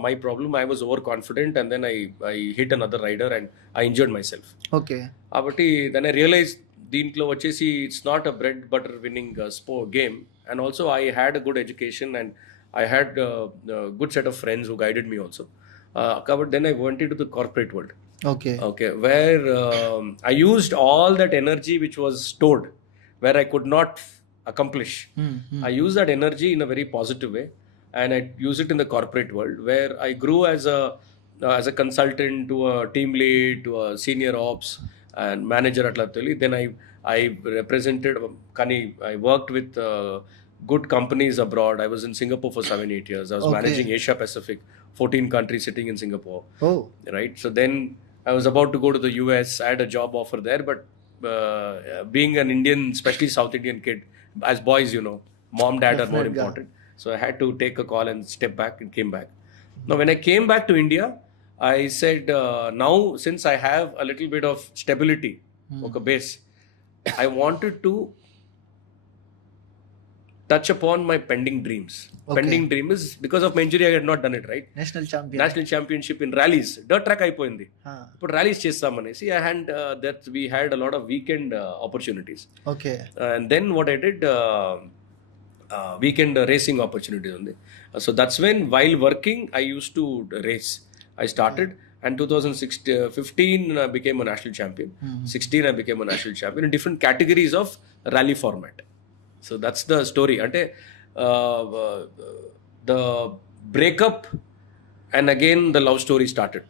my problem. I was overconfident and then I hit another rider and I injured myself. Okay. But then I realized దీంట్లో వచ్చేసి it's not a bread butter winning sport game, and also I had a good education and I had a good set of friends who guided me also. But then I went into the corporate world. Okay, where I used all that energy which was stored, where I could not accomplish. I used that energy in a very positive way, and I use it in the corporate world, where I grew as a consultant to a team lead to a senior ops and manager at Latali. Then I represented, I worked with good companies abroad. I was in Singapore for 7-8 years. I was managing Asia Pacific, 14 countries sitting in Singapore. Right. So then I was about to go to the US. I had a job offer there, but being an Indian, especially South Indian kid, as boys, mom, dad are more important. So I had to take a call and step back and came back. Now, when I came back to India, I said, now since I have a little bit of stability, okay, base, I wanted to touch upon my pending dreams. Pending dream is because of my injury I had not done it, right? National championship in rallies, dirt track అయిపోయింది. ఇప్పుడు rallies చేస్తామనేసి we had a lot of weekend opportunities. Okay. And then what I did, weekend racing opportunities ఉంది. So that's when while working I used to race. I started and 2015 I became a national champion. 16 I became a national champion in different categories of rally format. So that's the story. Ante the breakup and again the love story started.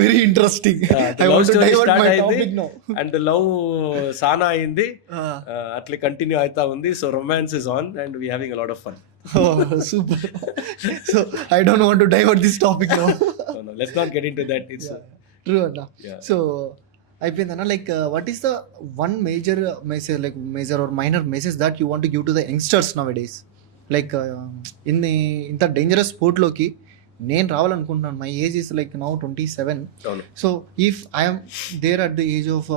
Very interesting. I want to divert my topic now. And love సానా అయింది, అట్లా continue అవుతా ఉంది. So romance is on and we having a lot of fun. Super. So I don't want to divert this topic now. No, let's not get into that. It's true అన్న. సో అయిపోయిందన్న. Like what is the one major message, like major or minor message that you want to give to the youngsters nowadays? Like ఇంత dangerous స్పోర్ట్లోకి నేను రావాలనుకుంటున్నాను. My age is like now 27. So if I'm there at the age of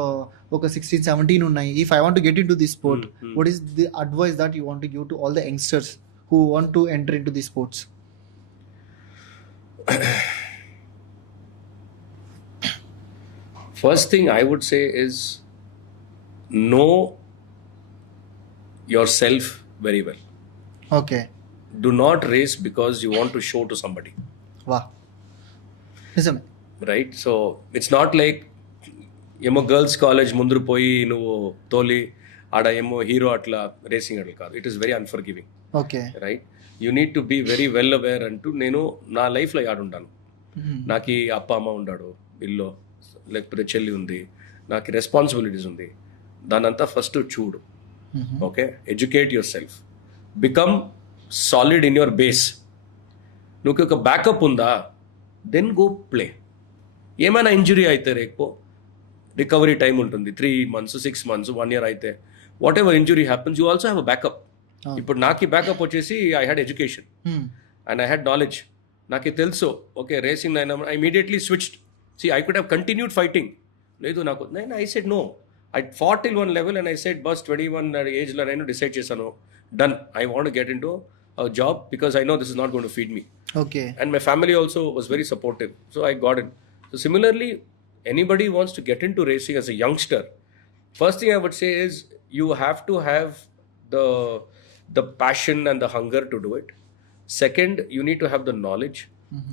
ఒక 16-17 ఉన్నాయి, if I want to get into this sport, what is the advice that you want to give to all the youngsters who want to enter into the sports? First thing I would say is know yourself very well. Okay. Do not race because you want to show to somebody. Wow. నిజమే. Right? So it's not like ఏమో girls college ముందు పోయి నువ్వు తోలి ఆడ ఏమో హీరో అట్లా racing అట్లా కాదు. It is very unforgiving. Okay. Right? You need to be very well aware అంటూ నేను నా లైఫ్లో ఆడుంటాను. నాకు అప్ప అమ్మ ఉన్నాడు, ఇల్లు లేకపోతే చెల్లి ఉంది, నాకు రెస్పాన్సిబిలిటీస్ ఉంది. దానంతా ఫస్ట్ చూడు. Okay, educate your self, become solid in your base. నువ్వు ఒక బ్యాకప్ ఉందా, దెన్ గో ప్లే. ఏమైనా ఇంజురీ అయితే రేపు రికవరీ టైం ఉంటుంది, 3 months, 6 months, 1 year అయితే what ever injury happens you also have a backup. ఇప్పుడు నాకు బ్యాకప్ వచ్చేసి I had education and I had knowledge. నాకు తెలుసు ఓకే రేసింగ్ అయినా I immediately switched. See, I could have continued fighting. లేదు నాకు, నేను I said no. I fought till one level and I said, boss 21 ఏజ్లో నేను డిసైడ్ చేశాను, done. I want to get into a job because I know this is not going to feed me. Okay. And my family also was very supportive. So I got it. So similarly, anybody wants to get into racing as a youngster, first thing I would say is you have to have the passion and the hunger to do it. Second, you need to have the knowledge.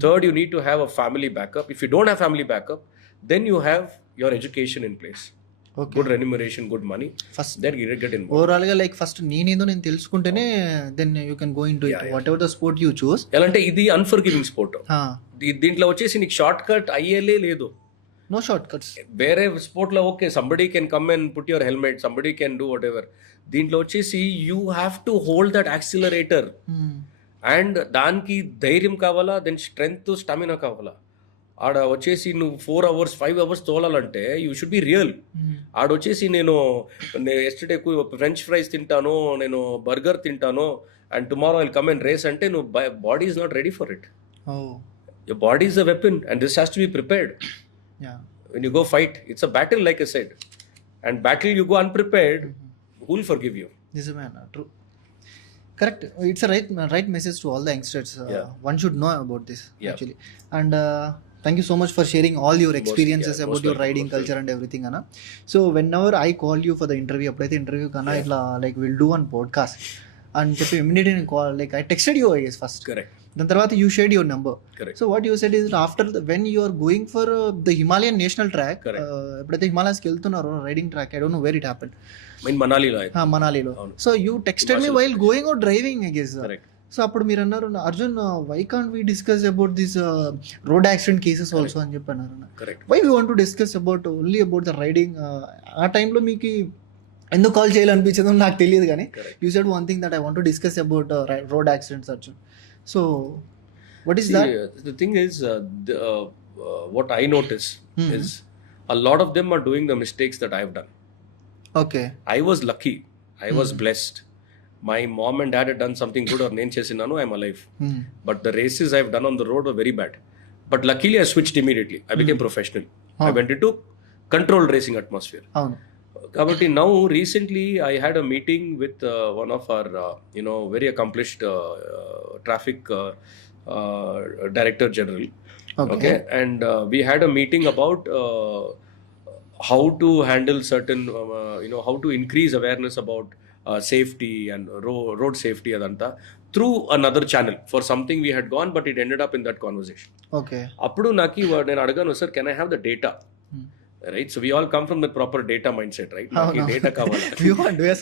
Third, you need to have a family backup. If you don't have family backup, then you have your education in place. Okay. Good remuneration, good money. First, then you get involved. Overall గా like first నేనేదో నేను తెలుసుకుంటేనే then you can go into it whatever the sport you choose. ఎలా అంటే ఇది unforgiving sport. దీంట్లో వచ్చేసి నీకు షార్ట్ కట్ అయ్యేలే లేదు. No shortcuts. వేరే స్పోర్ట్ లో okay somebody can come and put your helmet, somebody can do whatever. దీంట్లో వచ్చేసి you have to hold that accelerator. And దానికి ధైర్యం కావాలా, దెన్ స్ట్రెంగ్త్, స్టామినా కావాలా. ఆడ వచ్చేసి నువ్వు 4 hours 5 hours తోలాలంటే యూ షుడ్ బి రియల్. ఆడ వచ్చేసి నేను ఎస్టర్డే ఫ్రెంచ్ ఫ్రైస్ తింటాను, నేను బర్గర్ తింటాను and tomorrow I'll come and race అంటే నువ్వు body is not ready for it. Your body is a weapon and this has to be prepared. When you go fight, it's a battle like I said. And battle you go unprepared, who will forgive you? నిజమే అన్న, true, correct. It's right message to all the youngsters. One should know about this actually. And thank you so much for sharing all your experiences about your riding culture and everything అన్న. So whenever I call you for the interview, అప్పుడైతే interview కన్నా ఇట్లా like will do one podcast అని చెప్పి immediately నేను call like I texted you I guess first. Correct. దాని తర్వాత you shared your number. So what you said is after when you are going for the Himalayan national track, ఎప్పుడైతే హిమాలయస్కి వెళ్తున్నారో riding track, I don't know where it happen, మనాలిలో. So you texted me while going or driving I guess. So అప్పుడు మీరు అన్నారు, Arjun why can't we discuss about this road accident cases also అని చెప్పి అన్నారు. Why we want to discuss about only about the riding? ఆ టైంలో మీకు ఎందుకు కాల్ చేయాలనిపించదో నాకు తెలియదు, కానీ you said one thing that I want to discuss about road accidents Arjun. So what is that? The thing is what I notice is a lot of them are doing the mistakes that I've done. Okay. I was lucky, I was blessed. My mom and dad had done something good or nenu chesinanu, I'm alive. But the races I've done on the road were very bad. But luckily I switched immediately. I became professional. I went into controlled racing atmosphere. Kabatti now recently I had a meeting with one of our very accomplished traffic director general. Okay. And we had a meeting about how to handle certain how to increase awareness about safety and road safety adanta through another channel for something we had gone, but it ended up in that conversation. Okay. Appudu naki nenu adaganu, sir, can I have the data? Right. So we all come from the proper data mindset, right? మాకు data కావాలి.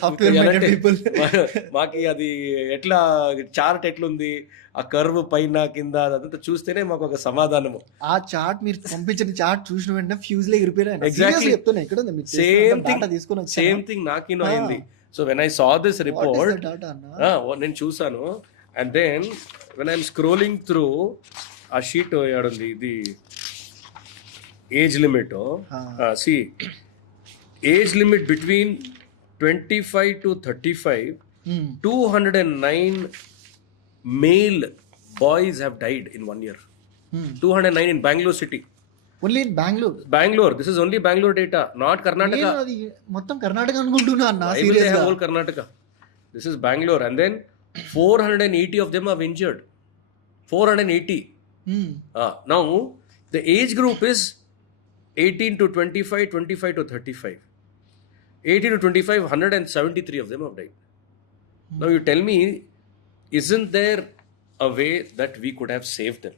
Software minded people. మాకు అది ఎట్లా చార్ట్ ఎట్లుంది, ఆ కర్వ్ పైన కింద అదంతా చూస్తేనే మాకు ఒక సమాధానము. ఆ చార్ట్ మీరు పంపించిన చార్ట్ చూసిన వెంటనే ఫ్యూజ్ లో ఎగిరిపోయారు. ఎగ్జాక్ట్లీ చెప్తున్నా ఇక్కడ సేమ్ థింగ్ నాకినో అయింది. So when I saw this report, నేను చూసాను, and then when I'm scrolling through ఆ షీట్ ఏడుంది, ఇది age limit. See age limit between 25 to 35, 209 male boys have died in 1 year. 209 in Bangalore city. Only in Bangalore. This is only Bangalore data, not Karnataka. మొత్తం కర్ణాటక అనుకుంటున్నా అన్న. Seriously, whole Karnataka. This is Bangalore, and then 480 of them are injured. 480. Now the age group is 18 to 25, 25 to 35. 18 to 25, 173 of them have died. Now you tell me, isn't there a way that we could have saved them?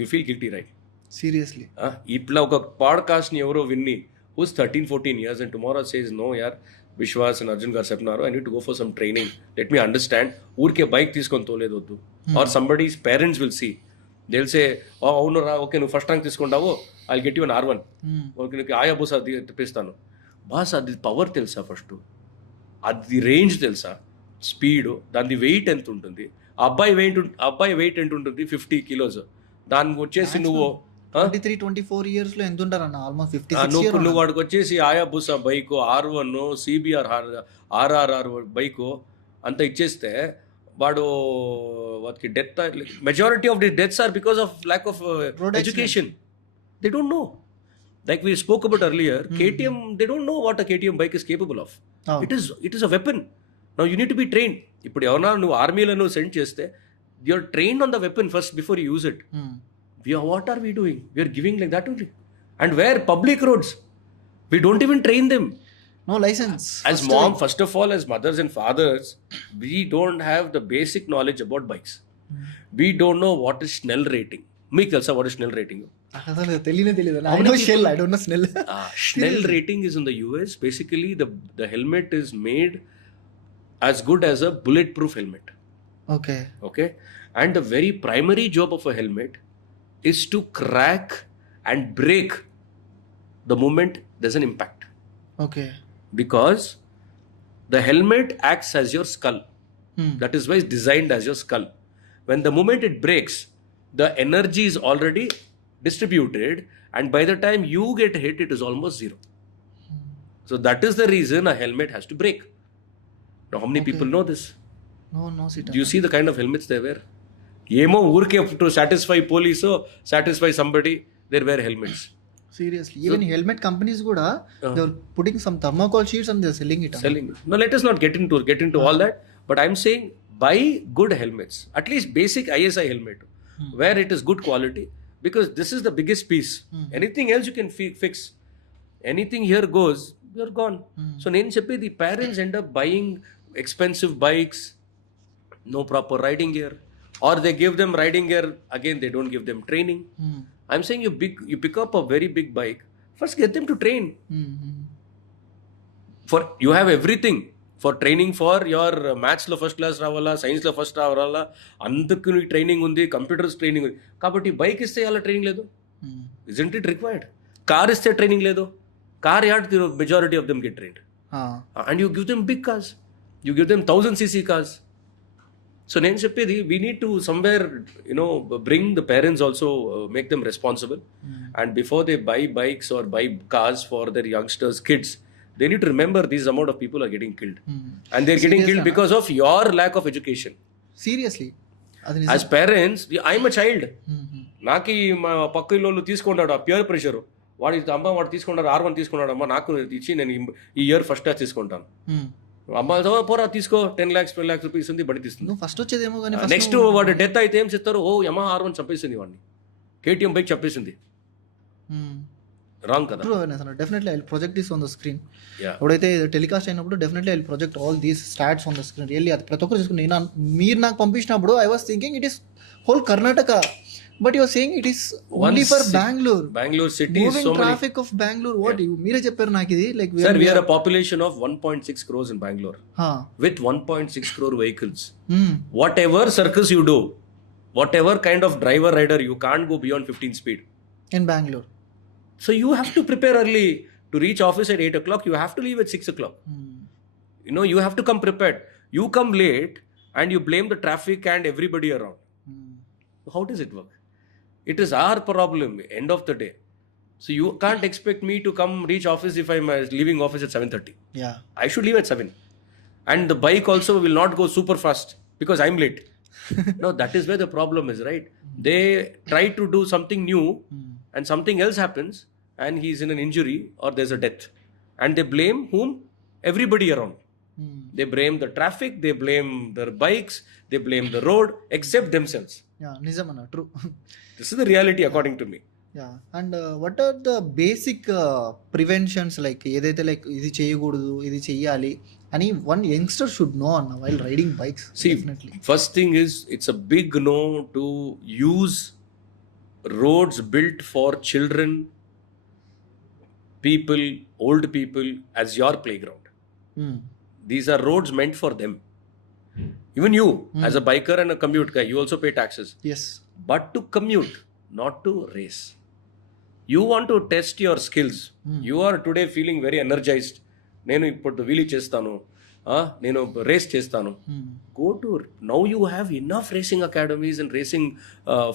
You feel guilty, right? Seriously. Ipla oka podcast ni evaro vinni who's 13-14 years and tomorrow says, no yaar, Vishwas and Arjun garu sepnaru, I need to go for some training, let me understand, urke bike teeskoni toledoddu. Or somebody's parents will see, they'll say, oh avunu ra, okay nu first rank teeskondavu, I'll get you an R1. Okay నీకు ఆయాబుసా తెప్పిస్తాను. బాస్ అది పవర్ తెలుసా, ఫస్ట్ అది రేంజ్ తెలుసా, స్పీడ్, దాని వెయిట్ ఎంత ఉంటుంది, అబ్బాయి వెయిట్ ఎంత ఉంటుంది, 50 kilos. దానికి వచ్చేసి నువ్వు 23-24 years లో ఎంత ఉంటారన్న, ఆల్మోస్ట్ 56 years. నువ్వు వాడికి వచ్చేసి Hayabusa bike, R1, CBR, RRR bike అంత ఇచ్చేస్తే వాడు వాటికి death, majority of the deaths are because of lack of education. They don't know. Like we spoke about earlier, KTM, they don't know what a KTM bike is capable of. It is a weapon. Now you need to be trained. ఇప్పుడు ఎవరన్నా నువ్వు ఆర్మీలో నువ్వు సెండ్ చేస్తే, you're trained on the weapon first before you use it. What are we doing? We are giving like that only. And where public roads, we don't even train them. No license. As mom, first of all, as mothers and fathers, we don't have the basic knowledge about bikes. We don't know what is Snell rating. మీకు తెలుసా what is Snell rating? అసలు తెలియదు. I know Shell, I don't know Snell. Snell rating is in the US. Basically, the helmet is made as good as a bulletproof helmet. Okay. And the very primary job of a helmet is to crack and break the moment there's an impact. Okay. Because the helmet acts as your skull. That is why it's designed as your skull. When the moment it breaks, the energy is already distributed, and by the time you get hit, it is almost zero. So that is the reason a helmet has to break. Now how many people know this? No, Sita. Do you see the kind of helmets they wear? Emo urke to satisfy police or satisfy somebody, they wear helmets. Seriously, even helmet companies kuda, they're putting some thermocol sheets and they're selling it. No, let us not get into all that, but I'm saying buy good helmets, at least basic ISI helmet, where it is good quality, because this is the biggest piece. Anything else you can fix. Anything here goes, you're gone. So nenu cheppi, the parents end up buying expensive bikes, no proper riding gear, or they give them riding gear, again they don't give them training. I'm saying you pick up a very big bike, first get them to train. For you have everything for training, for your maths lo first class ravala, science lo first ravala, andukku ni training undi, computers training undi, kabatti bike iste ala training ledu. Isn't it required? Car iste training ledu. Car yard, the majority of them get trained. And you give them big cars, you give them 1000cc cars. So నేను చెప్పేది, we need to somewhere bring the parents also, make them responsible, and before they buy bikes or buy cars for their youngsters, kids, they need to remember these amount of people are getting killed, and they're getting killed because of your lack of education. Seriously, as parents, I'm a child. నాకి మా పక్క ఇల్లు తీసుకున్నాడు ఆ pure pressure, వాడు తీసుకున్నాడు R1 తీసుకున్నాడు, అమ్మ నాకు ఇచ్చి నేను ఈ ఇయర్ ఫస్ట్ క్లాస్ తీసుకుంటాను. అమ్మ పోరా తీసుకో, 10 lakhs 12 lakhs రూపీస్ ఉంది, బడి తీస్తుంది. ఫస్ట్ వచ్చేదేమో కానీ నెక్స్ట్ వాడు డెత్ అయితే ఏం చెప్తారు, ఓ Yamaha R1 చంపేసింది వాడిని, KTM బైక్ చంపేసింది. రాంగ్ కదా. Definitely I will project this on the screen. ఎప్పుడైతే టెలికాస్ట్ అయినప్పుడు definitely I will project all these stats on the screen. Really అది ప్రతి ఒక్కరు చూసుకుని, మీరు నాకు పంపించినప్పుడు I was thinking it is whole Karnataka. But you're saying it is only for Bangalore. Bangalore city is Moving so many. traffic of Bangalore. What you మీరే చెప్పారు నాకు ఇది like Sir, we are a population of 1.6 crores in Bangalore with 1.6 crore vehicles. Whatever circus you do, whatever kind of driver rider, you can't go beyond 15 speed. In Bangalore. So you have to prepare early to reach office at 8 o'clock. You have to leave at 6 o'clock. You know, you have to come prepared. You come late and you blame the traffic and everybody around. How does it work? It is our problem, end of the day. So you can't expect me to come reach office if I'm leaving office at 7:30. Yeah. I should leave at 7. And the bike also will not go super fast because I'm late. No, that is where the problem is, right? They try to do something new and something else happens and he's in an injury or there's a death. And they blame whom? Everybody around. They blame the traffic, they blame their bikes, they blame the road, except themselves. Yeah, నిజమన్నా, true. This is the reality according to me. Yeah, and what are the basic preventions, like ఏదైతే లైక్ ఇది చేయకూడదు ఇది చెయ్యాలి అని one youngster should know అన్న while riding bikes? See, definitely. First thing is it's a big no to use roads built for children, people, old people as your playground. These are roads meant for them. Even you, as a biker and a commute guy, you also pay taxes. Yes. But to commute, not to race. You want to test your skills. You are today feeling very energized. నేను ఇప్పుడు వీలీ చేస్తాను, నేను రేస్ చేస్తాను. Go to, now you have enough racing academies and racing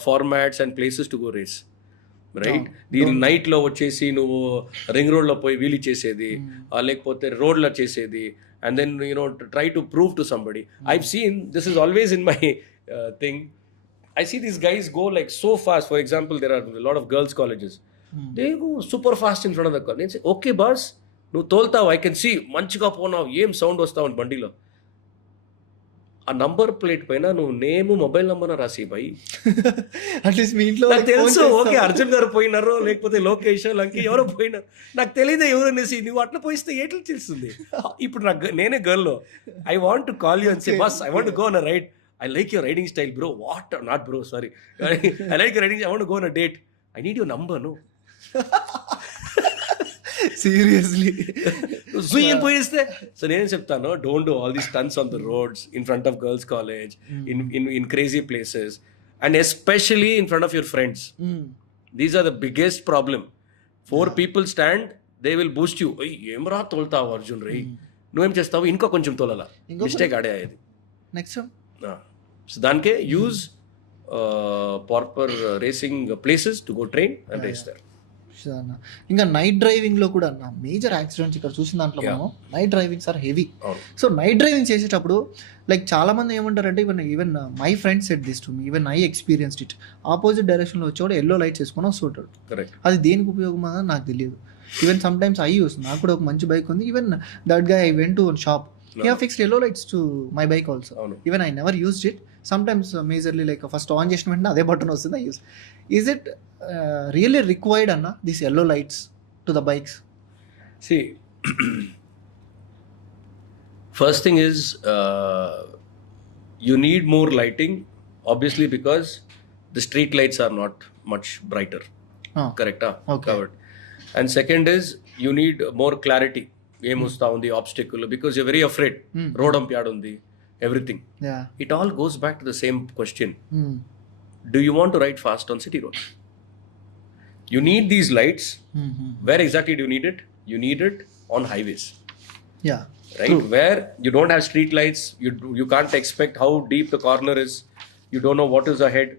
formats and places to go race. Right? దీని నైట్లో వచ్చేసి నువ్వు రింగ్ రోడ్లో పోయి వీలీ చేసేది, లేకపోతే రోడ్లో చేసేది, and then try to prove to somebody. I've seen, this is always in my thing, I see these guys go like so fast. For example, there are a lot of girls colleges. They go super fast in front of the car. They say, okay boss, నువ్వు తోల్తావు, I can see, మంచిగా పోనావు, ఏం సౌండ్ వస్తావు బండిలో. ఆ number plate పైన నువ్వు నేమ్ మొబైల్ నంబర్ రాసి బాయి. అట్లీస్ట్ మీ ఇంట్లో నాకు తెలుసు, ఓకే అర్జున్ గారు పోయినారు, లేకపోతే లోకేష్ లంకి ఎవరో పోయినారు, నాకు తెలియదు ఎవరు అనేసి. నువ్వు అట్లా పోయిస్తే ఎట్లా తెలుస్తుంది? ఇప్పుడు నాకు నేనే గర్ల్లో, I want to call you and say bus, I want to go on a ride, I like your riding style bro, what not bro sorry, I like your riding, I want to go on a date, I need your number. No seriously ఏం పోయిస్తే. So నేను చెప్తాను, don't do all these stunts on the roads in front of girls college, in crazy places, and especially in front of your friends. These are the biggest problem. 4 people stand, they will boost you. ఏం రా తోలుతావు అర్జున్ రే, నువ్వేం చేస్తావు, ఇంకా కొంచెం తోలాల, mistake ఆడే అయ్యేది. నెక్స్ట్ సో దానికే use proper racing places to go train and race there. ఇంకా నైట్ డ్రైవింగ్ లో కూడా అన్న మేజర్ యాక్సిడెంట్స్ ఇక్కడ చూసిన దాంట్లో మనం night drivings are heavy. So night driving చేసేటప్పుడు లైక్ చాలా మంది ఏమంటారంటే, even my friends said this to me, even I experienced it, opposite direction లో వచ్చేవాడు ఎల్లో లైట్స్ వేసుకొని వస్తుంటాడు. అది దేనికి ఉపయోగం అన్నది నాకు తెలియదు. Even some times I use, నాకు కూడా ఒక మంచి బైక్ ఉంది, even that guy I went to one shop, he have fixed yellow lights to my bike also. Even I never used it. Sometimes majorly like first on చేసిన వెంటనే అదే బటన్ వస్తుంది, I use. Is it really required anna these yellow lights to the bikes? See, first thing is you need more lighting, obviously, because the street lights are not much brighter. Correct? Okay. Covered. And second is you need more clarity. ఏం వస్తా ఉంది obstacle, because you very afraid, road అంప్యాడ్ ఉంది, everything. It all goes back to the same question, do you want to ride fast on city road? You need these lights. Where exactly do you need it? You need it on highways, right? Where you don't have street lights, you can't expect how deep the corner is, you don't know what is ahead,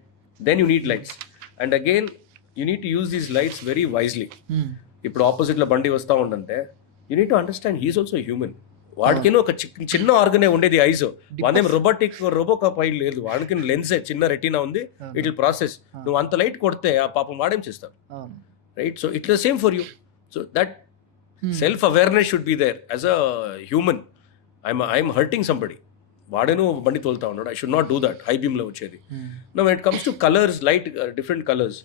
then you need lights. And again, you need to use these lights very wisely. ఇప్పుడు ఆపోజిట్ లో బండి వస్తా ఉండంటే, you need to understand he is also a human. వాడికి ఒక చిన్న ఆర్గనే ఉండేది, ఐస్. వాడేం రోబోకాప్ ఐ లేదు, వాడికి లెన్సే, చిన్న రెటీనా ఉంది, ఇట్ విల్ ప్రాసెస్. నువ్వు అంత లైట్ కొడితే ఆ పాపం వాడేం చేస్తావు, right? So it's the same for you. So that self awareness should be there as a human. I'm hurting somebody, వాడేను బండి తోలుతా ఉన్నాడు, I should not do that. High beam లో వచ్చేది. Now when it comes to colours, light, different colours,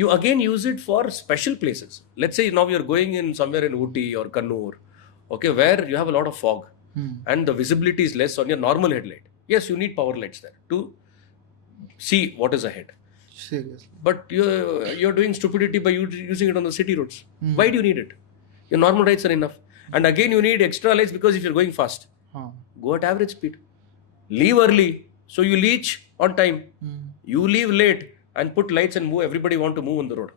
you again use it for special places. Let's say now you're going in somewhere in Ooty or Kannur, okay, where you have a lot of fog and the visibility is less on your normal headlight. Yes, you need power lights there to see what is ahead. Seriously. But you're doing stupidity by using it on the city roads. Why do you need it? Your normal lights are enough. And again, you need extra lights because if you're going fast, go at average speed. Leave early, so you reach on time. You leave late and put lights and move. Everybody want to move on the road.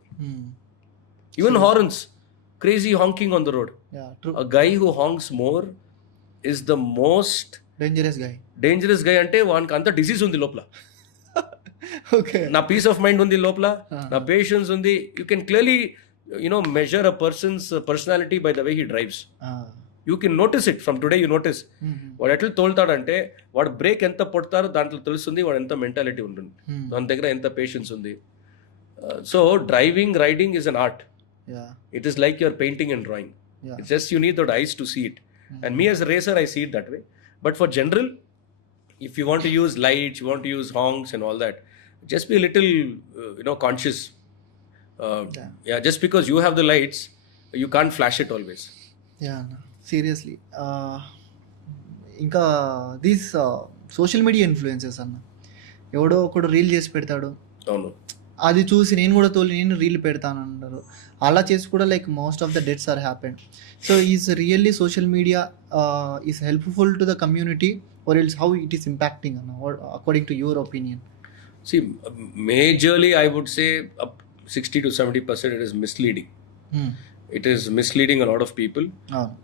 Even horns, crazy honking on the road. Yeah, true. A guy who honks more is the most Dangerous guy. అంటే వానికి అంత డిసీజ్ ఉంది లోపల. Okay. నా piece of mind ఉంది లోపల, నా పేషెన్స్ ఉంది. You can clearly measure a persons personality by the way he drives. You can notice it from today. You notice వాడు ఎట్లా తోలుతాడంటే వాడు బ్రేక్ ఎంత పొడతారో దాంట్లో తెలుస్తుంది వాడు ఎంత మెంటాలిటీ ఉంటుంది, దాని దగ్గర ఎంత పేషెన్స్ ఉంది. So driving, riding is an art. It is like you're painting and drawing. It's just you need the eyes to see it. And me as a racer, I see it that way. But for general, if you want to use lights, you want to use honks and all that, just be a little, conscious. Just because you have the lights, you can't flash it always. Yeah, seriously. ఇంకా these social media influences అన్న, ఎవడో ఒకడు రీల్ చేసి పెడతాడు, అవును, అది చూసి నేను కూడా నేను రీల్ పెడతాను అంటారు. అలా చేసి కూడా like most of the deaths are happened. So is really social media is helpful to the community or else how it is impacting according to your opinion? See, majorly I would say up 60 to 70% it is misleading. It is misleading a lot of people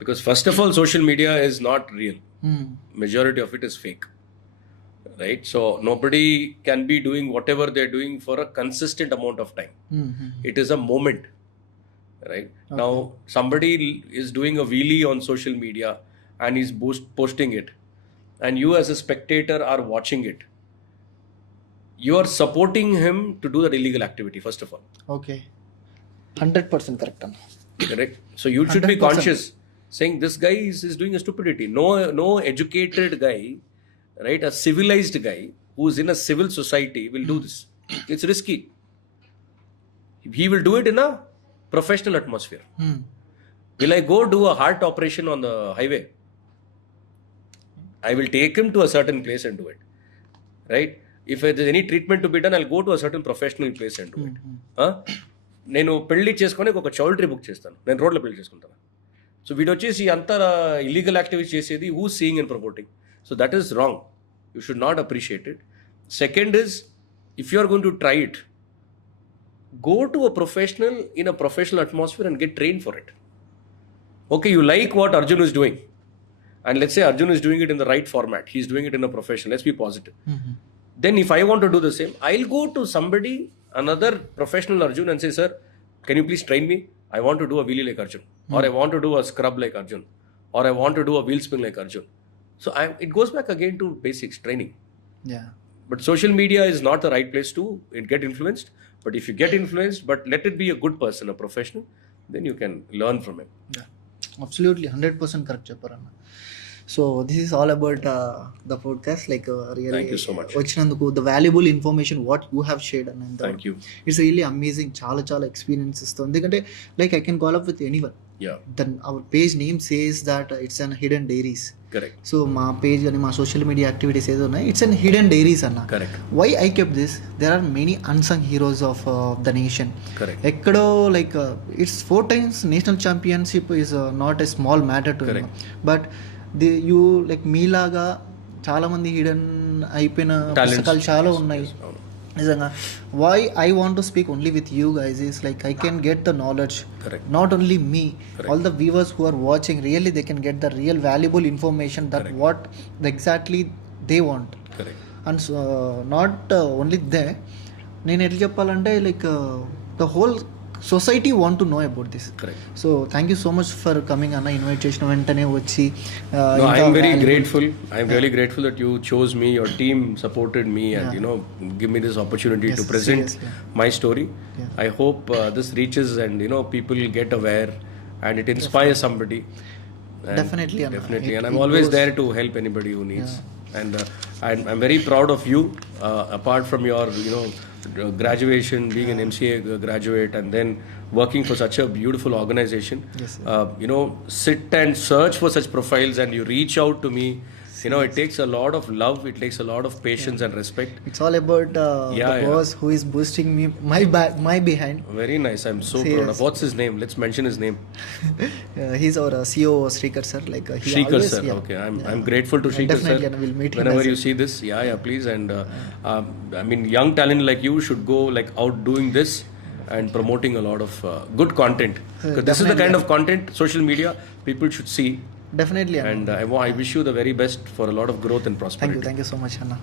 because first of all social media is not real. Majority of it is fake, right? So nobody can be doing whatever they're doing for a consistent amount of time. It is a moment, right? Now somebody is doing a wheelie on social media and he's posting it, and you as a spectator are watching it. You are supporting him to do that illegal activity, first of all. Okay. 100% correct. Correct. So you should 100%. Be conscious, saying this guy is doing a stupidity. No educated guy, right, a civilized guy who's in a civil society will do this. It's risky. He will do it in a professional atmosphere. Will I go do a heart operation on the highway? I will take him to a certain place and do it, right? If there's any treatment to be done, I'll go to a certain professional place and do it. నేను పెళ్లి చేసుకొని ఒక చౌల్ట్రీ బుక్ చేస్తాను, నేను రోడ్లో పెళ్లి చేసుకుంటాను. సో వీడు వచ్చేసి అంత ఇల్లీగల్ యాక్టివిటీస్ చేసేది who seeing and promoting. So that is wrong. You should not appreciate it. Second is, if you are going to try it, go to a professional in a professional atmosphere and get trained for it. Okay, you like what Arjun is doing, and let's say Arjun is doing it in the right format, he's doing it in a profession, let's be positive. Then if I want to do the same, I'll go to somebody, another professional Arjun, and say, sir, can you please train me? I want to do a wheelie like Arjun, or I want to do a scrub like Arjun, or I want to do a wheel spin like Arjun. So it goes back again to basics, training. Yeah. But social media is not the right place to get influenced. But if you get influenced, but let it be a good person, a professional, then you can learn from him. Yeah, absolutely, 100% correct chepparanna. So this is all about the podcast. Like really, thank you so much. Vachinanduku, the valuable information what you have shared, and thank you. It's really amazing. Chala experiences tho endukante like I can call up with anyone. Yeah. Then our page name says that it's an hidden diaries. Correct. So my page and my social media activities ఏదో ఉన్నాయి, it's an hidden diaries అన్న. Correct. Why I kept this? There are many unsung heroes of the nation. Correct. ఎక్కడో like it's 4 times national championship is not a small matter to him. But you like మీలాగా చాలా మంది హిడెన్ అయిపోయిన పుస్తకాలు చాలా ఉన్నాయి నిజంగా. Why I want to speak only with you guys is like I can get the knowledge, not only me, all the viewers who are watching, really they can get the real valuable information that what exactly they want. And not only they, నేను ఎట్లా చెప్పాలంటే like the whole society want to know about this. So thank you so much for coming అన్న. Invite చేసిన వెంటనే వచ్చి I'm very grateful. I'm really grateful that you chose me, your team supported me, and give me this opportunity to present my story. I hope this reaches and people get aware and it inspires somebody. And definitely, and I'm always there to help anybody who needs. And I'm very proud of you, apart from your graduation, being an MCA graduate and then working for such a beautiful organization. Yes, sit and search for such profiles and you reach out to me You know, it takes a lot of love, it takes a lot of patience and respect. It's all about the boss who is boosting me my behind. Very nice. I'm so proud of. What's his name? Let's mention his name. He's our CEO Srikar sir. Like he Srikar always, sir. Okay, I'm grateful to Srikar definitely, sir. and we'll meet him Whenever as you see this, please. And I mean, young talent like you should go like out doing this and promoting a lot of good content. Because this is the kind of content social media people should see. Definitely. And I wish you the very best for a lot of growth and prosperity. Thank you so much, Anna.